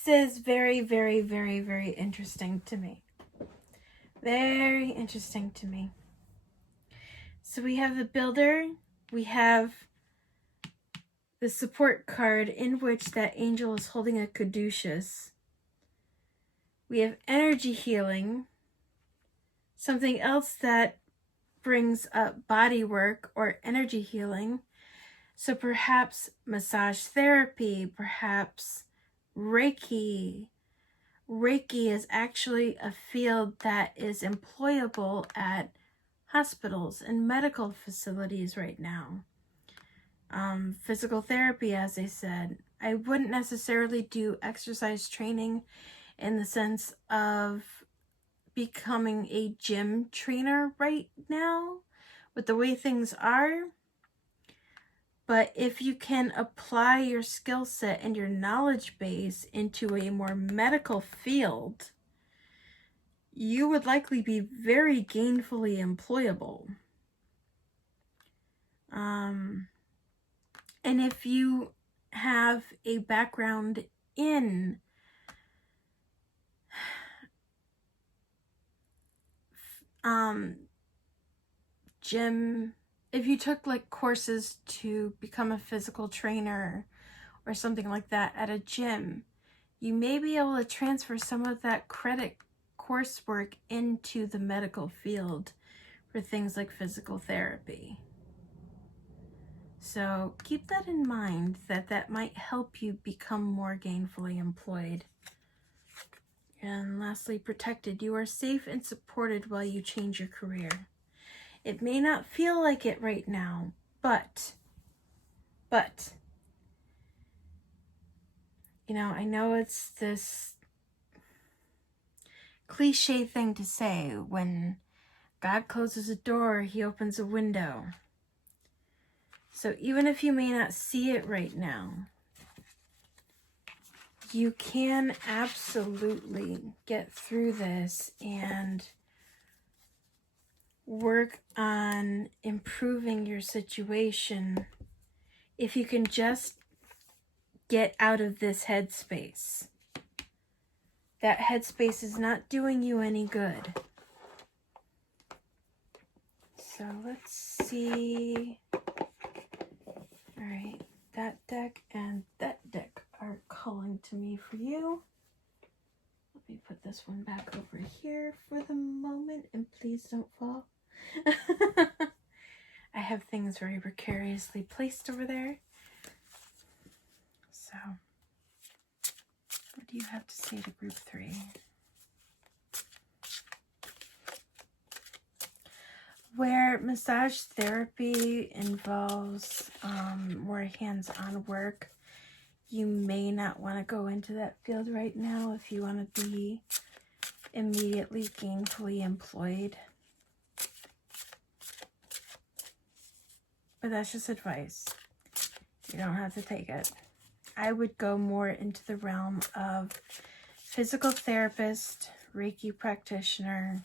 is very, very, very, very interesting to me. Very interesting to me. So we have the builder, we have the support card in which that angel is holding a caduceus. We have energy healing, something else that brings up body work or energy healing. So perhaps massage therapy, perhaps Reiki. Reiki is actually a field that is employable at hospitals and medical facilities right now. Physical therapy, as I said. I wouldn't necessarily do exercise training in the sense of becoming a gym trainer right now with the way things are. But if you can apply your skill set and your knowledge base into a more medical field, you would likely be very gainfully employable. And if you have a background in gym, if you took like courses to become a physical trainer or something like that at a gym, you may be able to transfer some of that credit coursework into the medical field for things like physical therapy. So keep that in mind, that might help you become more gainfully employed. And lastly, protected. You are safe and supported while you change your career. It may not feel like it right now, but, you know, I know it's this cliche thing to say. When God closes a door, he opens a window. So even if you may not see it right now, you can absolutely get through this and work on improving your situation if you can just get out of this headspace. That headspace is not doing you any good. So let's see. All right, that deck and that deck are calling to me for you. Let me put this one back over here for the moment, and please don't fall. I have things very precariously placed over there. So, what do you have to say to group 3? Where massage therapy involves more hands-on work, you may not want to go into that field right now if you want to be immediately gainfully employed. But that's just advice. You don't have to take it. I would go more into the realm of physical therapist, Reiki practitioner,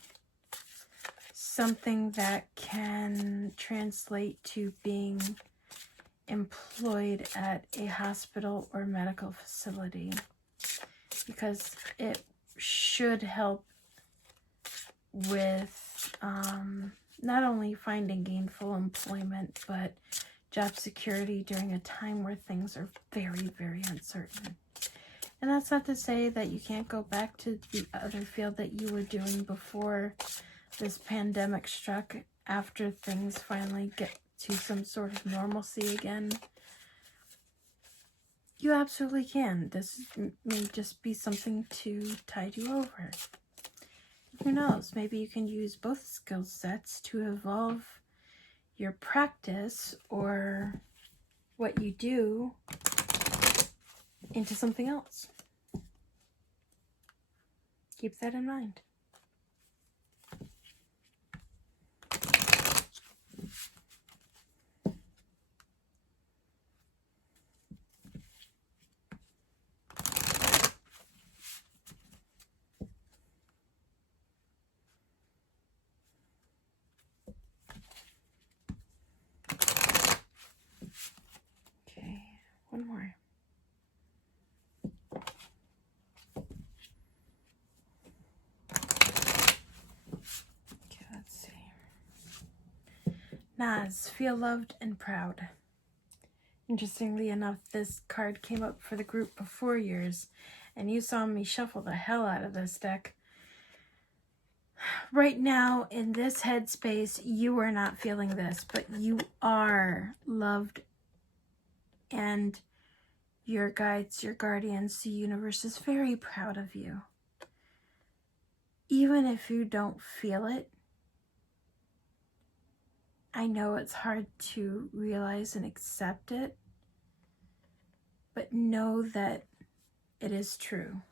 something that can translate to being employed at a hospital or medical facility, because it should help with not only finding gainful employment, but job security during a time where things are very, very uncertain. And that's not to say that you can't go back to the other field that you were doing before this pandemic struck, after things finally get to some sort of normalcy again. You absolutely can. This may just be something to tide you over. Who knows? Maybe you can use both skill sets to evolve your practice or what you do into something else. Keep that in mind. Okay, one more. Okay, let's see. Naz, feel loved and proud. Interestingly enough, this card came up for the group before yours, and you saw me shuffle the hell out of this deck. Right now, in this headspace, you are not feeling this, but you are loved, and your guides, your guardians, the universe is very proud of you. Even if you don't feel it, I know it's hard to realize and accept it, but know that it is true.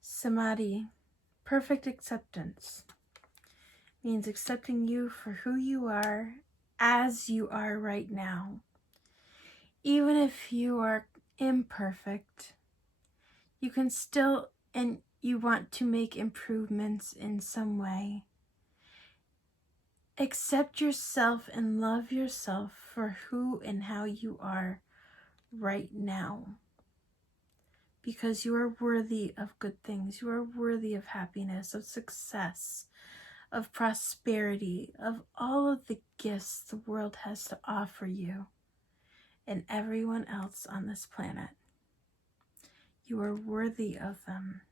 Samadhi, perfect acceptance, means accepting you for who you are as you are right now. Even if you are imperfect, you can still, and you want to make improvements in some way. Accept yourself and love yourself for who and how you are right now. Because you are worthy of good things. You are worthy of happiness, of success, of prosperity, of all of the gifts the world has to offer you and everyone else on this planet. You are worthy of them.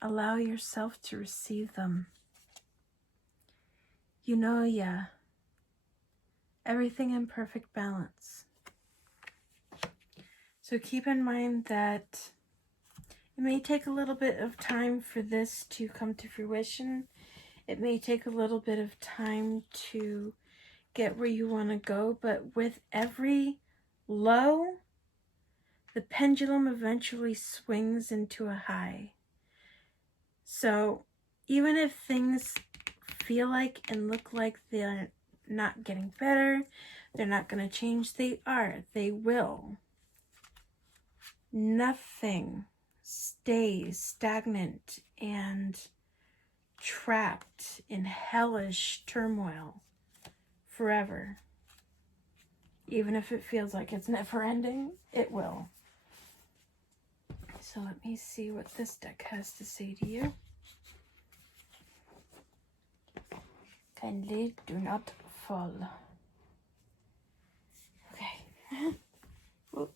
Allow yourself to receive them. You know, yeah, everything in perfect balance. So keep in mind that it may take a little bit of time for this to come to fruition. It may take a little bit of time to get where you want to go, but with every low, the pendulum eventually swings into a high. So even if things feel like and look like they're not getting better, they're not going to change, they are. They will. Nothing stays stagnant and trapped in hellish turmoil forever. Even if it feels like it's never ending, it will. So let me see what this deck has to say to you. Kindly do not fall. Okay. Whoop.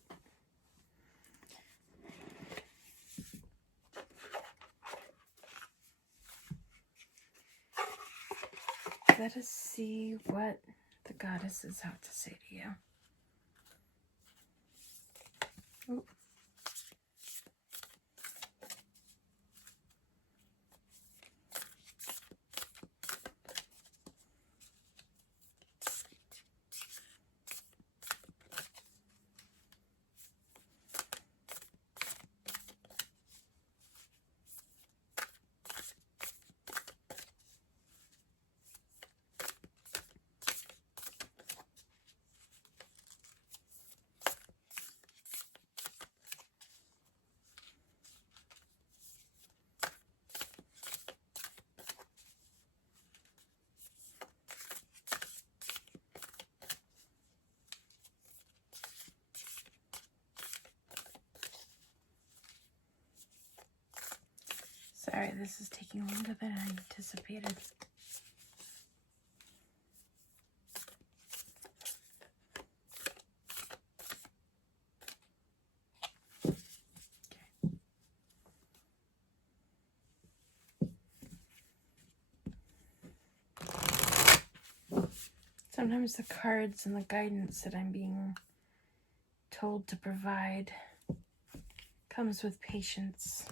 Let us see what the goddesses have to say to you. Ooh. Sorry, this is taking longer than I anticipated. Sometimes the cards and the guidance that I'm being told to provide comes with patience.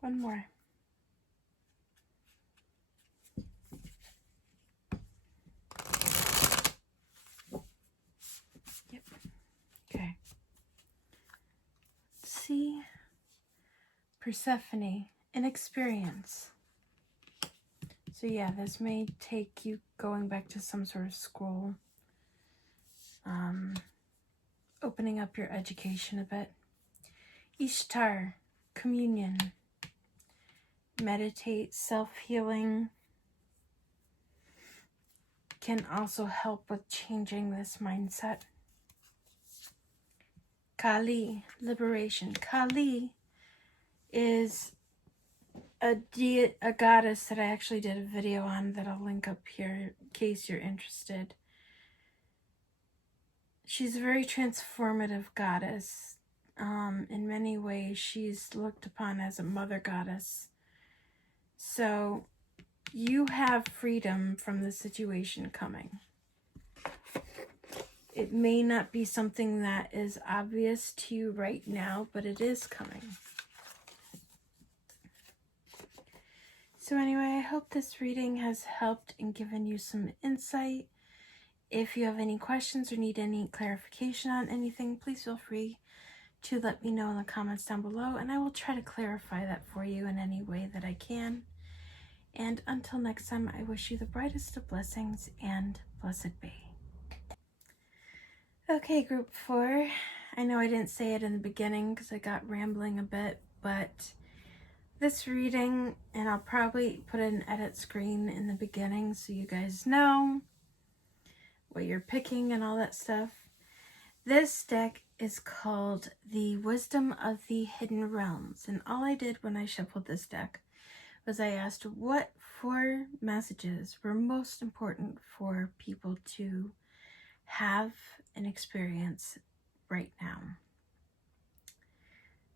One more. Yep. Okay. Let's see. Persephone, an experience. So yeah, this may take you going back to some sort of scroll. Opening up your education a bit. Ishtar, communion. Meditate, self-healing. Can also help with changing this mindset. Kali, liberation. Kali is a goddess that I actually did a video on that I'll link up here in case you're interested. She's a very transformative goddess. In many ways, she's looked upon as a mother goddess. So you have freedom from the situation coming. It may not be something that is obvious to you right now, but it is coming. So anyway, I hope this reading has helped and given you some insight. If you have any questions or need any clarification on anything, please feel free to let me know in the comments down below, and I will try to clarify that for you in any way that I can. And until next time, I wish you the brightest of blessings and blessed be. Okay, group 4. I know I didn't say it in the beginning because I got rambling a bit, but this reading, and I'll probably put an edit screen in the beginning so you guys know what you're picking and all that stuff. This deck is called the Wisdom of the Hidden Realms, and all I did when I shuffled this deck was I asked what 4 messages were most important for people to have an experience right now.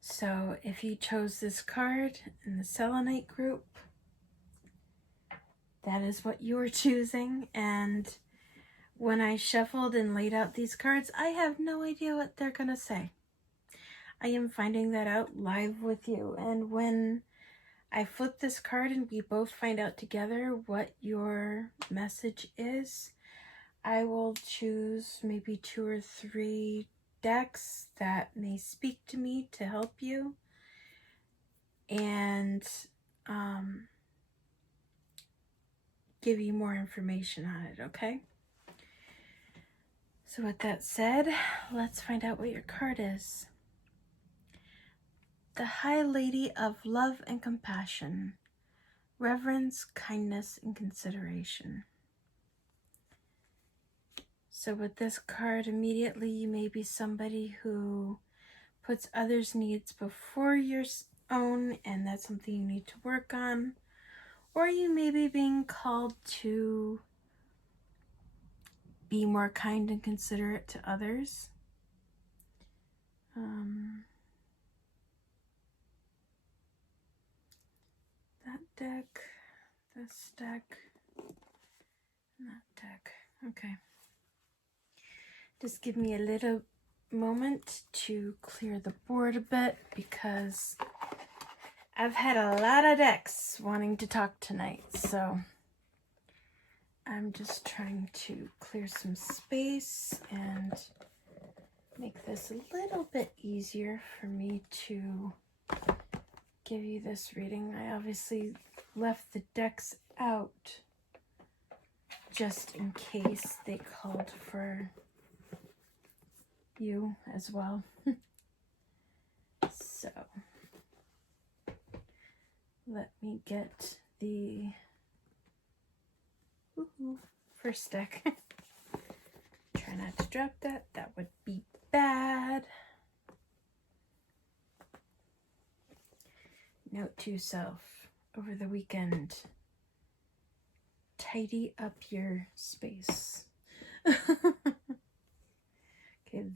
So if you chose this card in the Selenite group, that is what you were choosing. And when I shuffled and laid out these cards, I have no idea what they're going to say. I am finding that out live with you. And when I flip this card and we both find out together what your message is, I will choose maybe 2 or 3 decks that may speak to me to help you, and give you more information on it, okay? So with that said, let's find out what your card is. The High Lady of Love and Compassion, Reverence, Kindness, and Consideration. So with this card, immediately you may be somebody who puts others' needs before your own, and that's something you need to work on. Or you may be being called to be more kind and considerate to others. That deck, this deck, and that deck. Okay. Just give me a little moment to clear the board a bit because I've had a lot of decks wanting to talk tonight, so I'm just trying to clear some space and make this a little bit easier for me to give you this reading. I obviously left the decks out just in case they called for you as well. So, let me get the first deck. Try not to drop that. That would be bad. Note to yourself over the weekend. Tidy up your space. Okay,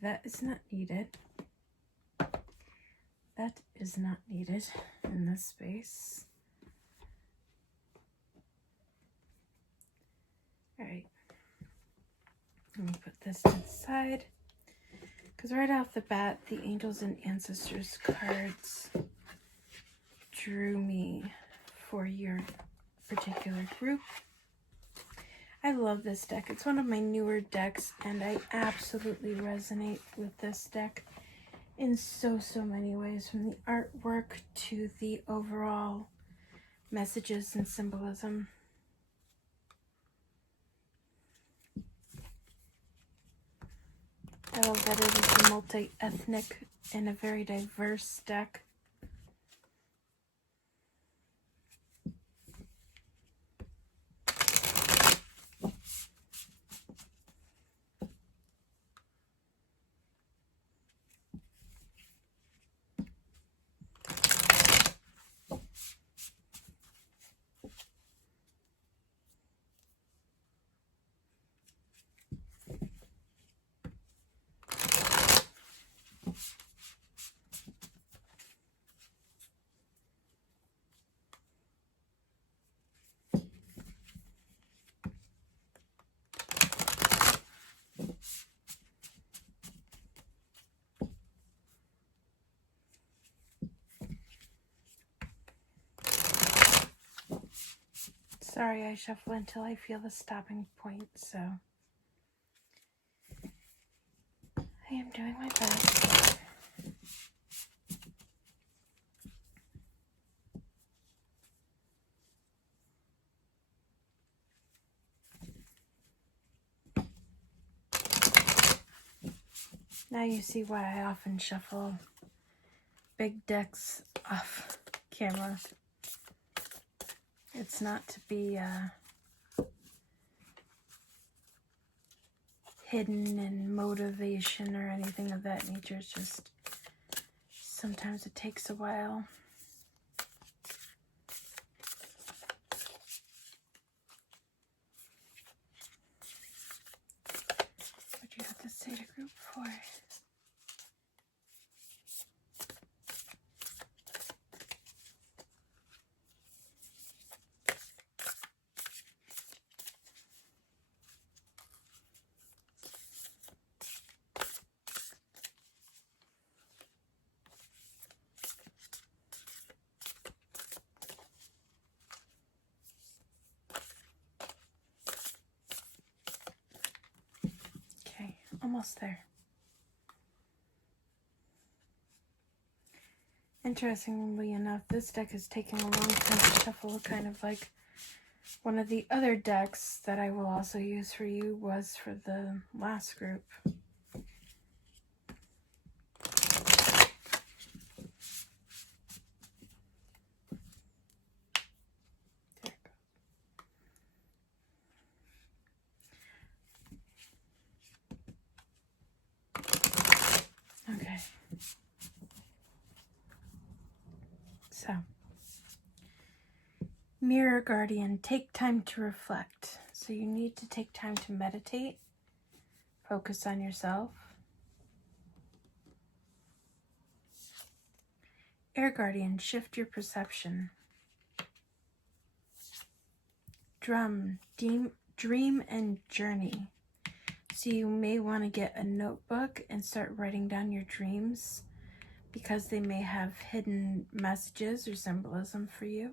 that is not needed. That is not needed in this space. Alright. Let me put this to the side. Because right off the bat, the Angels and Ancestors cards drew me for your particular group. I love this deck. It's one of my newer decks, and I absolutely resonate with this deck in so many ways, from the artwork to the overall messages and symbolism. I love that it is a multi-ethnic and a very diverse deck. Sorry, I shuffle until I feel the stopping point, so I am doing my best. Now you see why I often shuffle big decks off camera. It's not to be hidden in motivation or anything of that nature. It's just sometimes it takes a while. What do you have to say to group 4? Almost there. Interestingly enough, this deck is taking a long time to shuffle, kind of like one of the other decks that I will also use for you was for the last group. Okay. So, Mirror Guardian, take time to reflect. So you need to take time to meditate, focus on yourself. Air Guardian, shift your perception. Drum, dream and journey. So you may want to get a notebook and start writing down your dreams because they may have hidden messages or symbolism for you.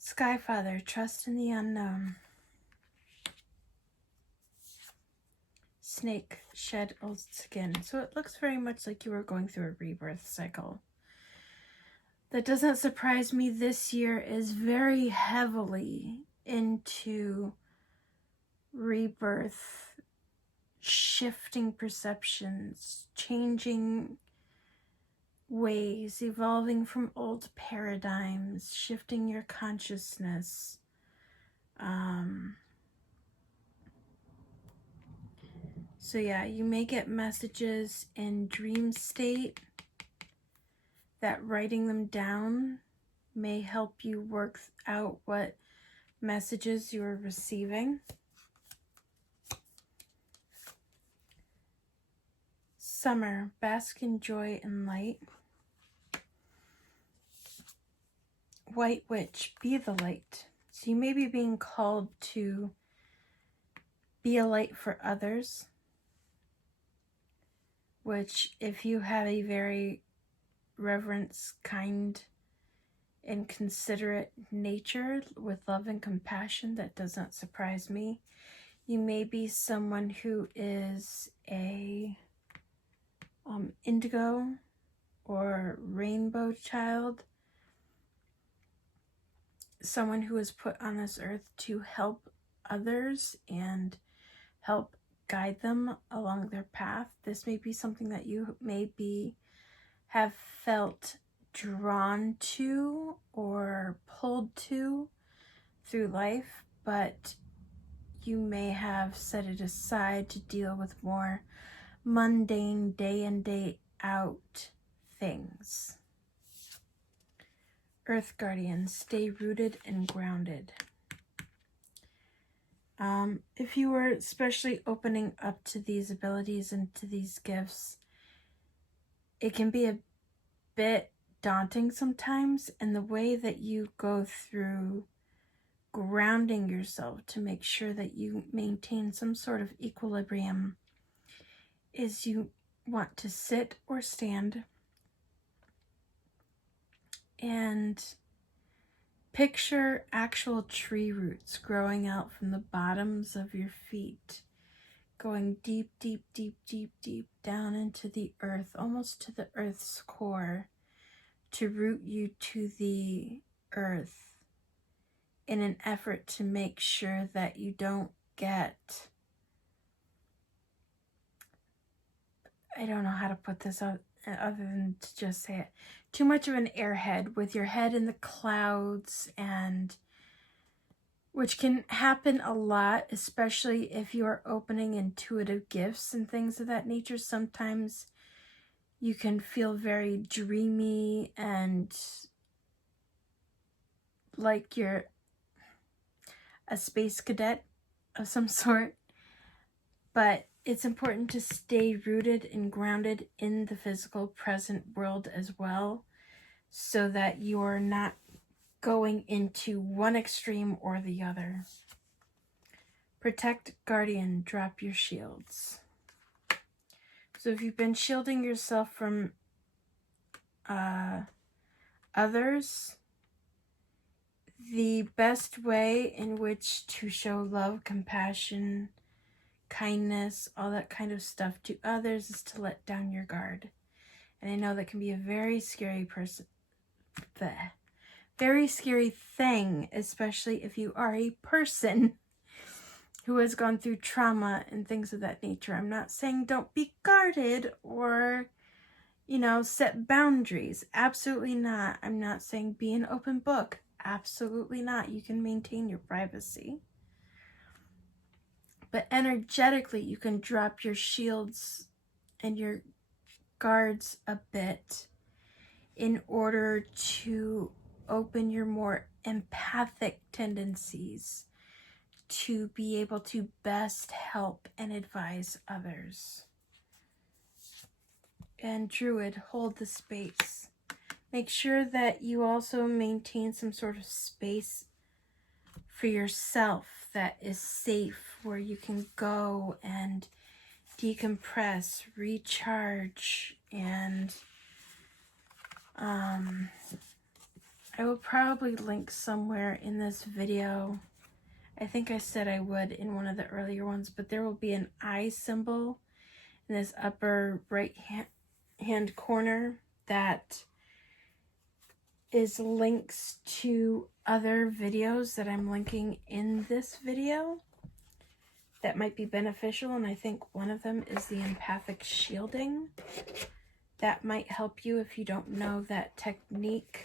Skyfather, trust in the unknown. Snake, shed old skin. So it looks very much like you were going through a rebirth cycle. That doesn't surprise me. This year is very heavily into rebirth, shifting perceptions, changing ways, evolving from old paradigms, shifting your consciousness. So yeah, you may get messages in dream state that writing them down may help you work out what messages you're receiving. Summer, bask in joy and light. White Witch, be the light. So you may be being called to be a light for others, which if you have a very reverence, kind, and considerate nature with love and compassion, that does not surprise me. You may be someone who is a indigo or rainbow child, someone who is put on this earth to help others and help guide them along their path. This may be something that you have felt drawn to or pulled to through life, but you may have set it aside to deal with more mundane day in, day out things. Earth Guardian, stay rooted and grounded. If you are especially opening up to these abilities and to these gifts, it can be a bit daunting sometimes, and the way that you go through grounding yourself to make sure that you maintain some sort of equilibrium is you want to sit or stand and picture actual tree roots growing out from the bottoms of your feet, going deep, deep, deep, deep, deep down into the earth, almost to the earth's core, to root you to the earth in an effort to make sure that you don't get, I don't know how to put this out other than to just say it, too much of an airhead with your head in the clouds, and which can happen a lot, especially if you are opening intuitive gifts and things of that nature. Sometimes you can feel very dreamy and like you're a space cadet of some sort, but it's important to stay rooted and grounded in the physical present world as well, so that you're not going into one extreme or the other. Protect, Guardian, drop your shields. So if you've been shielding yourself from others, the best way in which to show love, compassion, kindness, all that kind of stuff to others is to let down your guard. And I know that can be a very scary very scary thing, especially if you are a person who has gone through trauma and things of that nature. I'm not saying don't be guarded or, set boundaries. Absolutely not. I'm not saying be an open book. Absolutely not. You can maintain your privacy. But energetically, you can drop your shields and your guards a bit in order to open your more empathic tendencies to be able to best help and advise others. And Druid, hold the space. Make sure that you also maintain some sort of space for yourself that is safe, where you can go and decompress, recharge, and I will probably link somewhere in this video. I think I said I would in one of the earlier ones, but there will be an eye symbol in this upper right hand corner that is links to other videos that I'm linking in this video. that might be beneficial, and I think one of them is the empathic shielding. That might help you if you don't know that technique,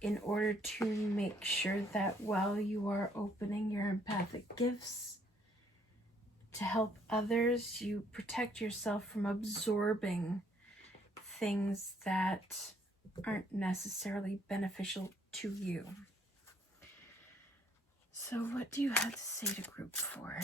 in order to make sure that while you are opening your empathic gifts to help others, you protect yourself from absorbing things that aren't necessarily beneficial to you. So what do you have to say to group 4?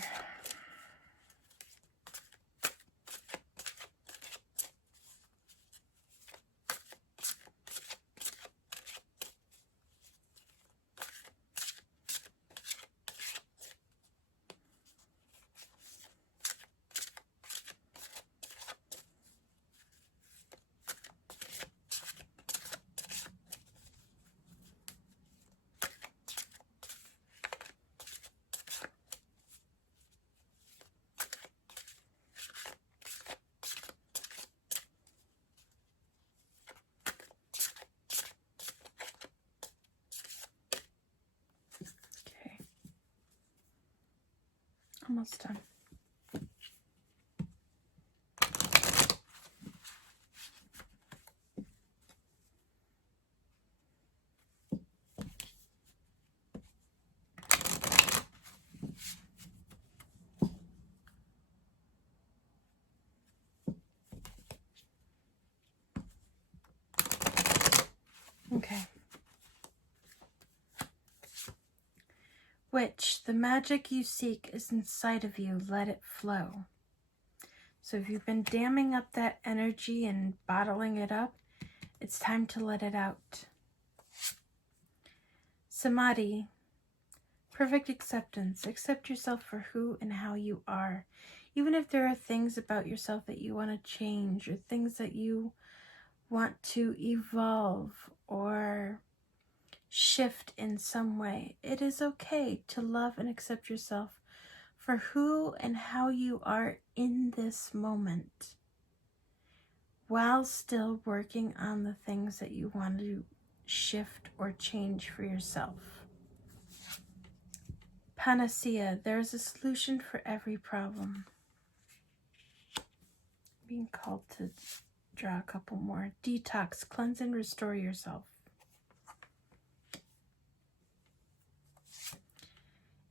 Almost done. Okay. Which the magic you seek is inside of you, let it flow. So if you've been damming up that energy and bottling it up, it's time to let it out. Samadhi, perfect acceptance. Accept yourself for who and how you are. Even if there are things about yourself that you want to change, or things that you want to evolve or shift in some way, it is okay to love and accept yourself for who and how you are in this moment, while still working on the things that you want to shift or change for yourself. Panacea, there is a solution for every problem. Being called to draw a couple more. Detox, cleanse and restore yourself.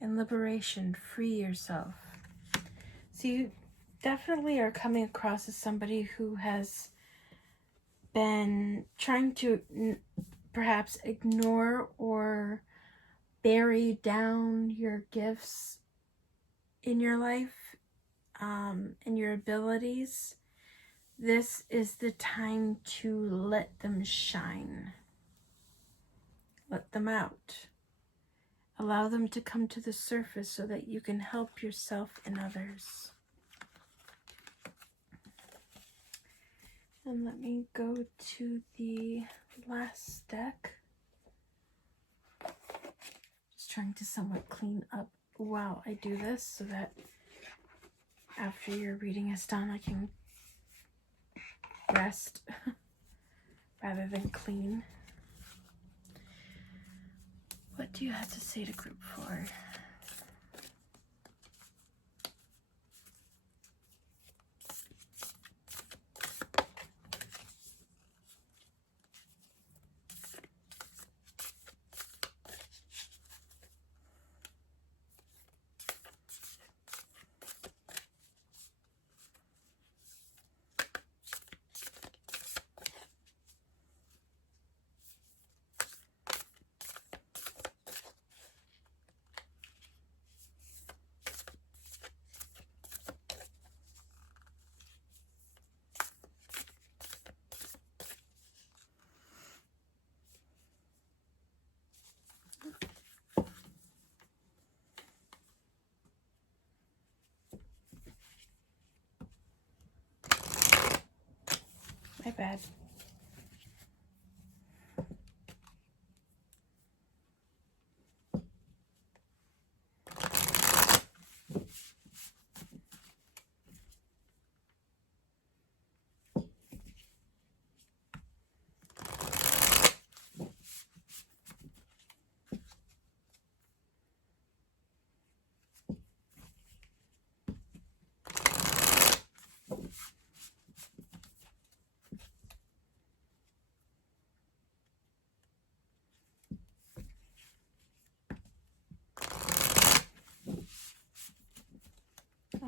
And liberation, free yourself. So you definitely are coming across as somebody who has been trying to perhaps ignore or bury down your gifts in your life, and your abilities. This is the time to let them shine. Let them out. Allow them to come to the surface so that you can help yourself and others. And let me go to the last deck. Just trying to somewhat clean up while I do this so that after your reading is done, I can rest rather than clean. What do you have to say to group 4? My bad.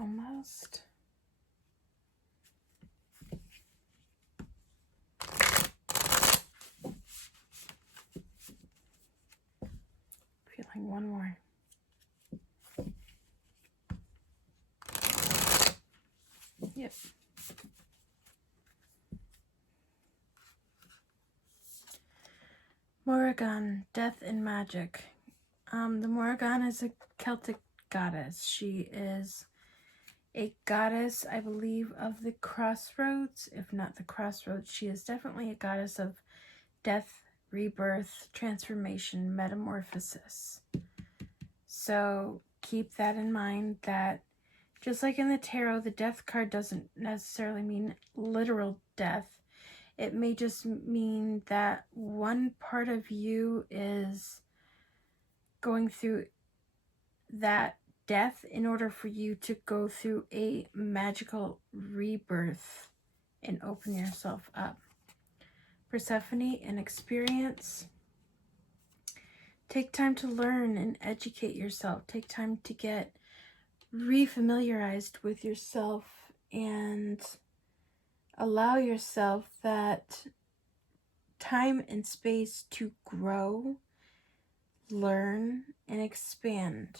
Almost. Feeling one more. Yep. Morrigan, death and magic. The Morrigan is a Celtic goddess. She is a goddess, I believe, of the crossroads. If not the crossroads, she is definitely a goddess of death, rebirth, transformation, metamorphosis. So keep that in mind, that just like in the tarot, the death card doesn't necessarily mean literal death. It may just mean that one part of you is going through that death in order for you to go through a magical rebirth and open yourself up. Persephone, an experience. Take time to learn and educate yourself. Take time to get refamiliarized with yourself and allow yourself that time and space to grow, learn, and expand.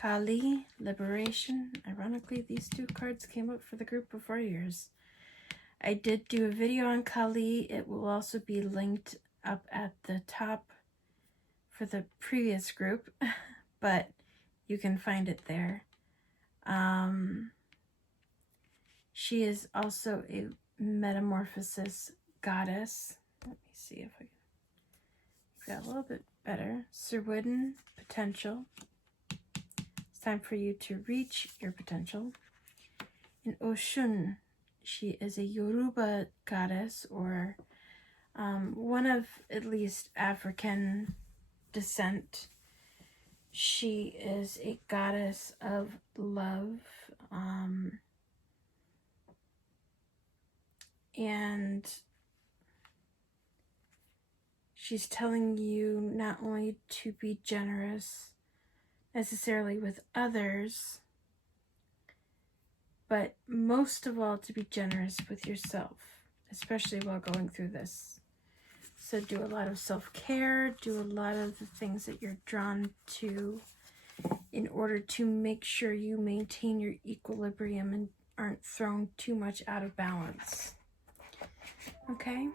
Kali, liberation. Ironically, these two cards came up for the group before yours. I did do a video on Kali. It will also be linked up at the top for the previous group, but you can find it there. She is also a metamorphosis goddess. Let me see if I can get a little bit better. Sir Wooden, potential. It's time for you to reach your potential. And Oshun, she is a Yoruba goddess, or one of at least African descent. She is a goddess of love, and she's telling you not only to be generous necessarily with others, but most of all to be generous with yourself, especially while going through this. So do a lot of self-care, do a lot of the things that you're drawn to in order to make sure you maintain your equilibrium and aren't thrown too much out of balance. Okay?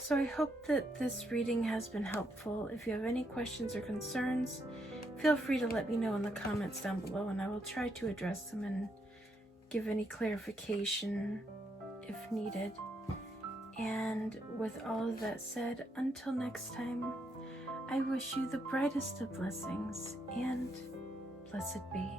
So I hope that this reading has been helpful. If you have any questions or concerns, feel free to let me know in the comments down below, and I will try to address them and give any clarification if needed. And with all of that said, until next time, I wish you the brightest of blessings, and blessed be.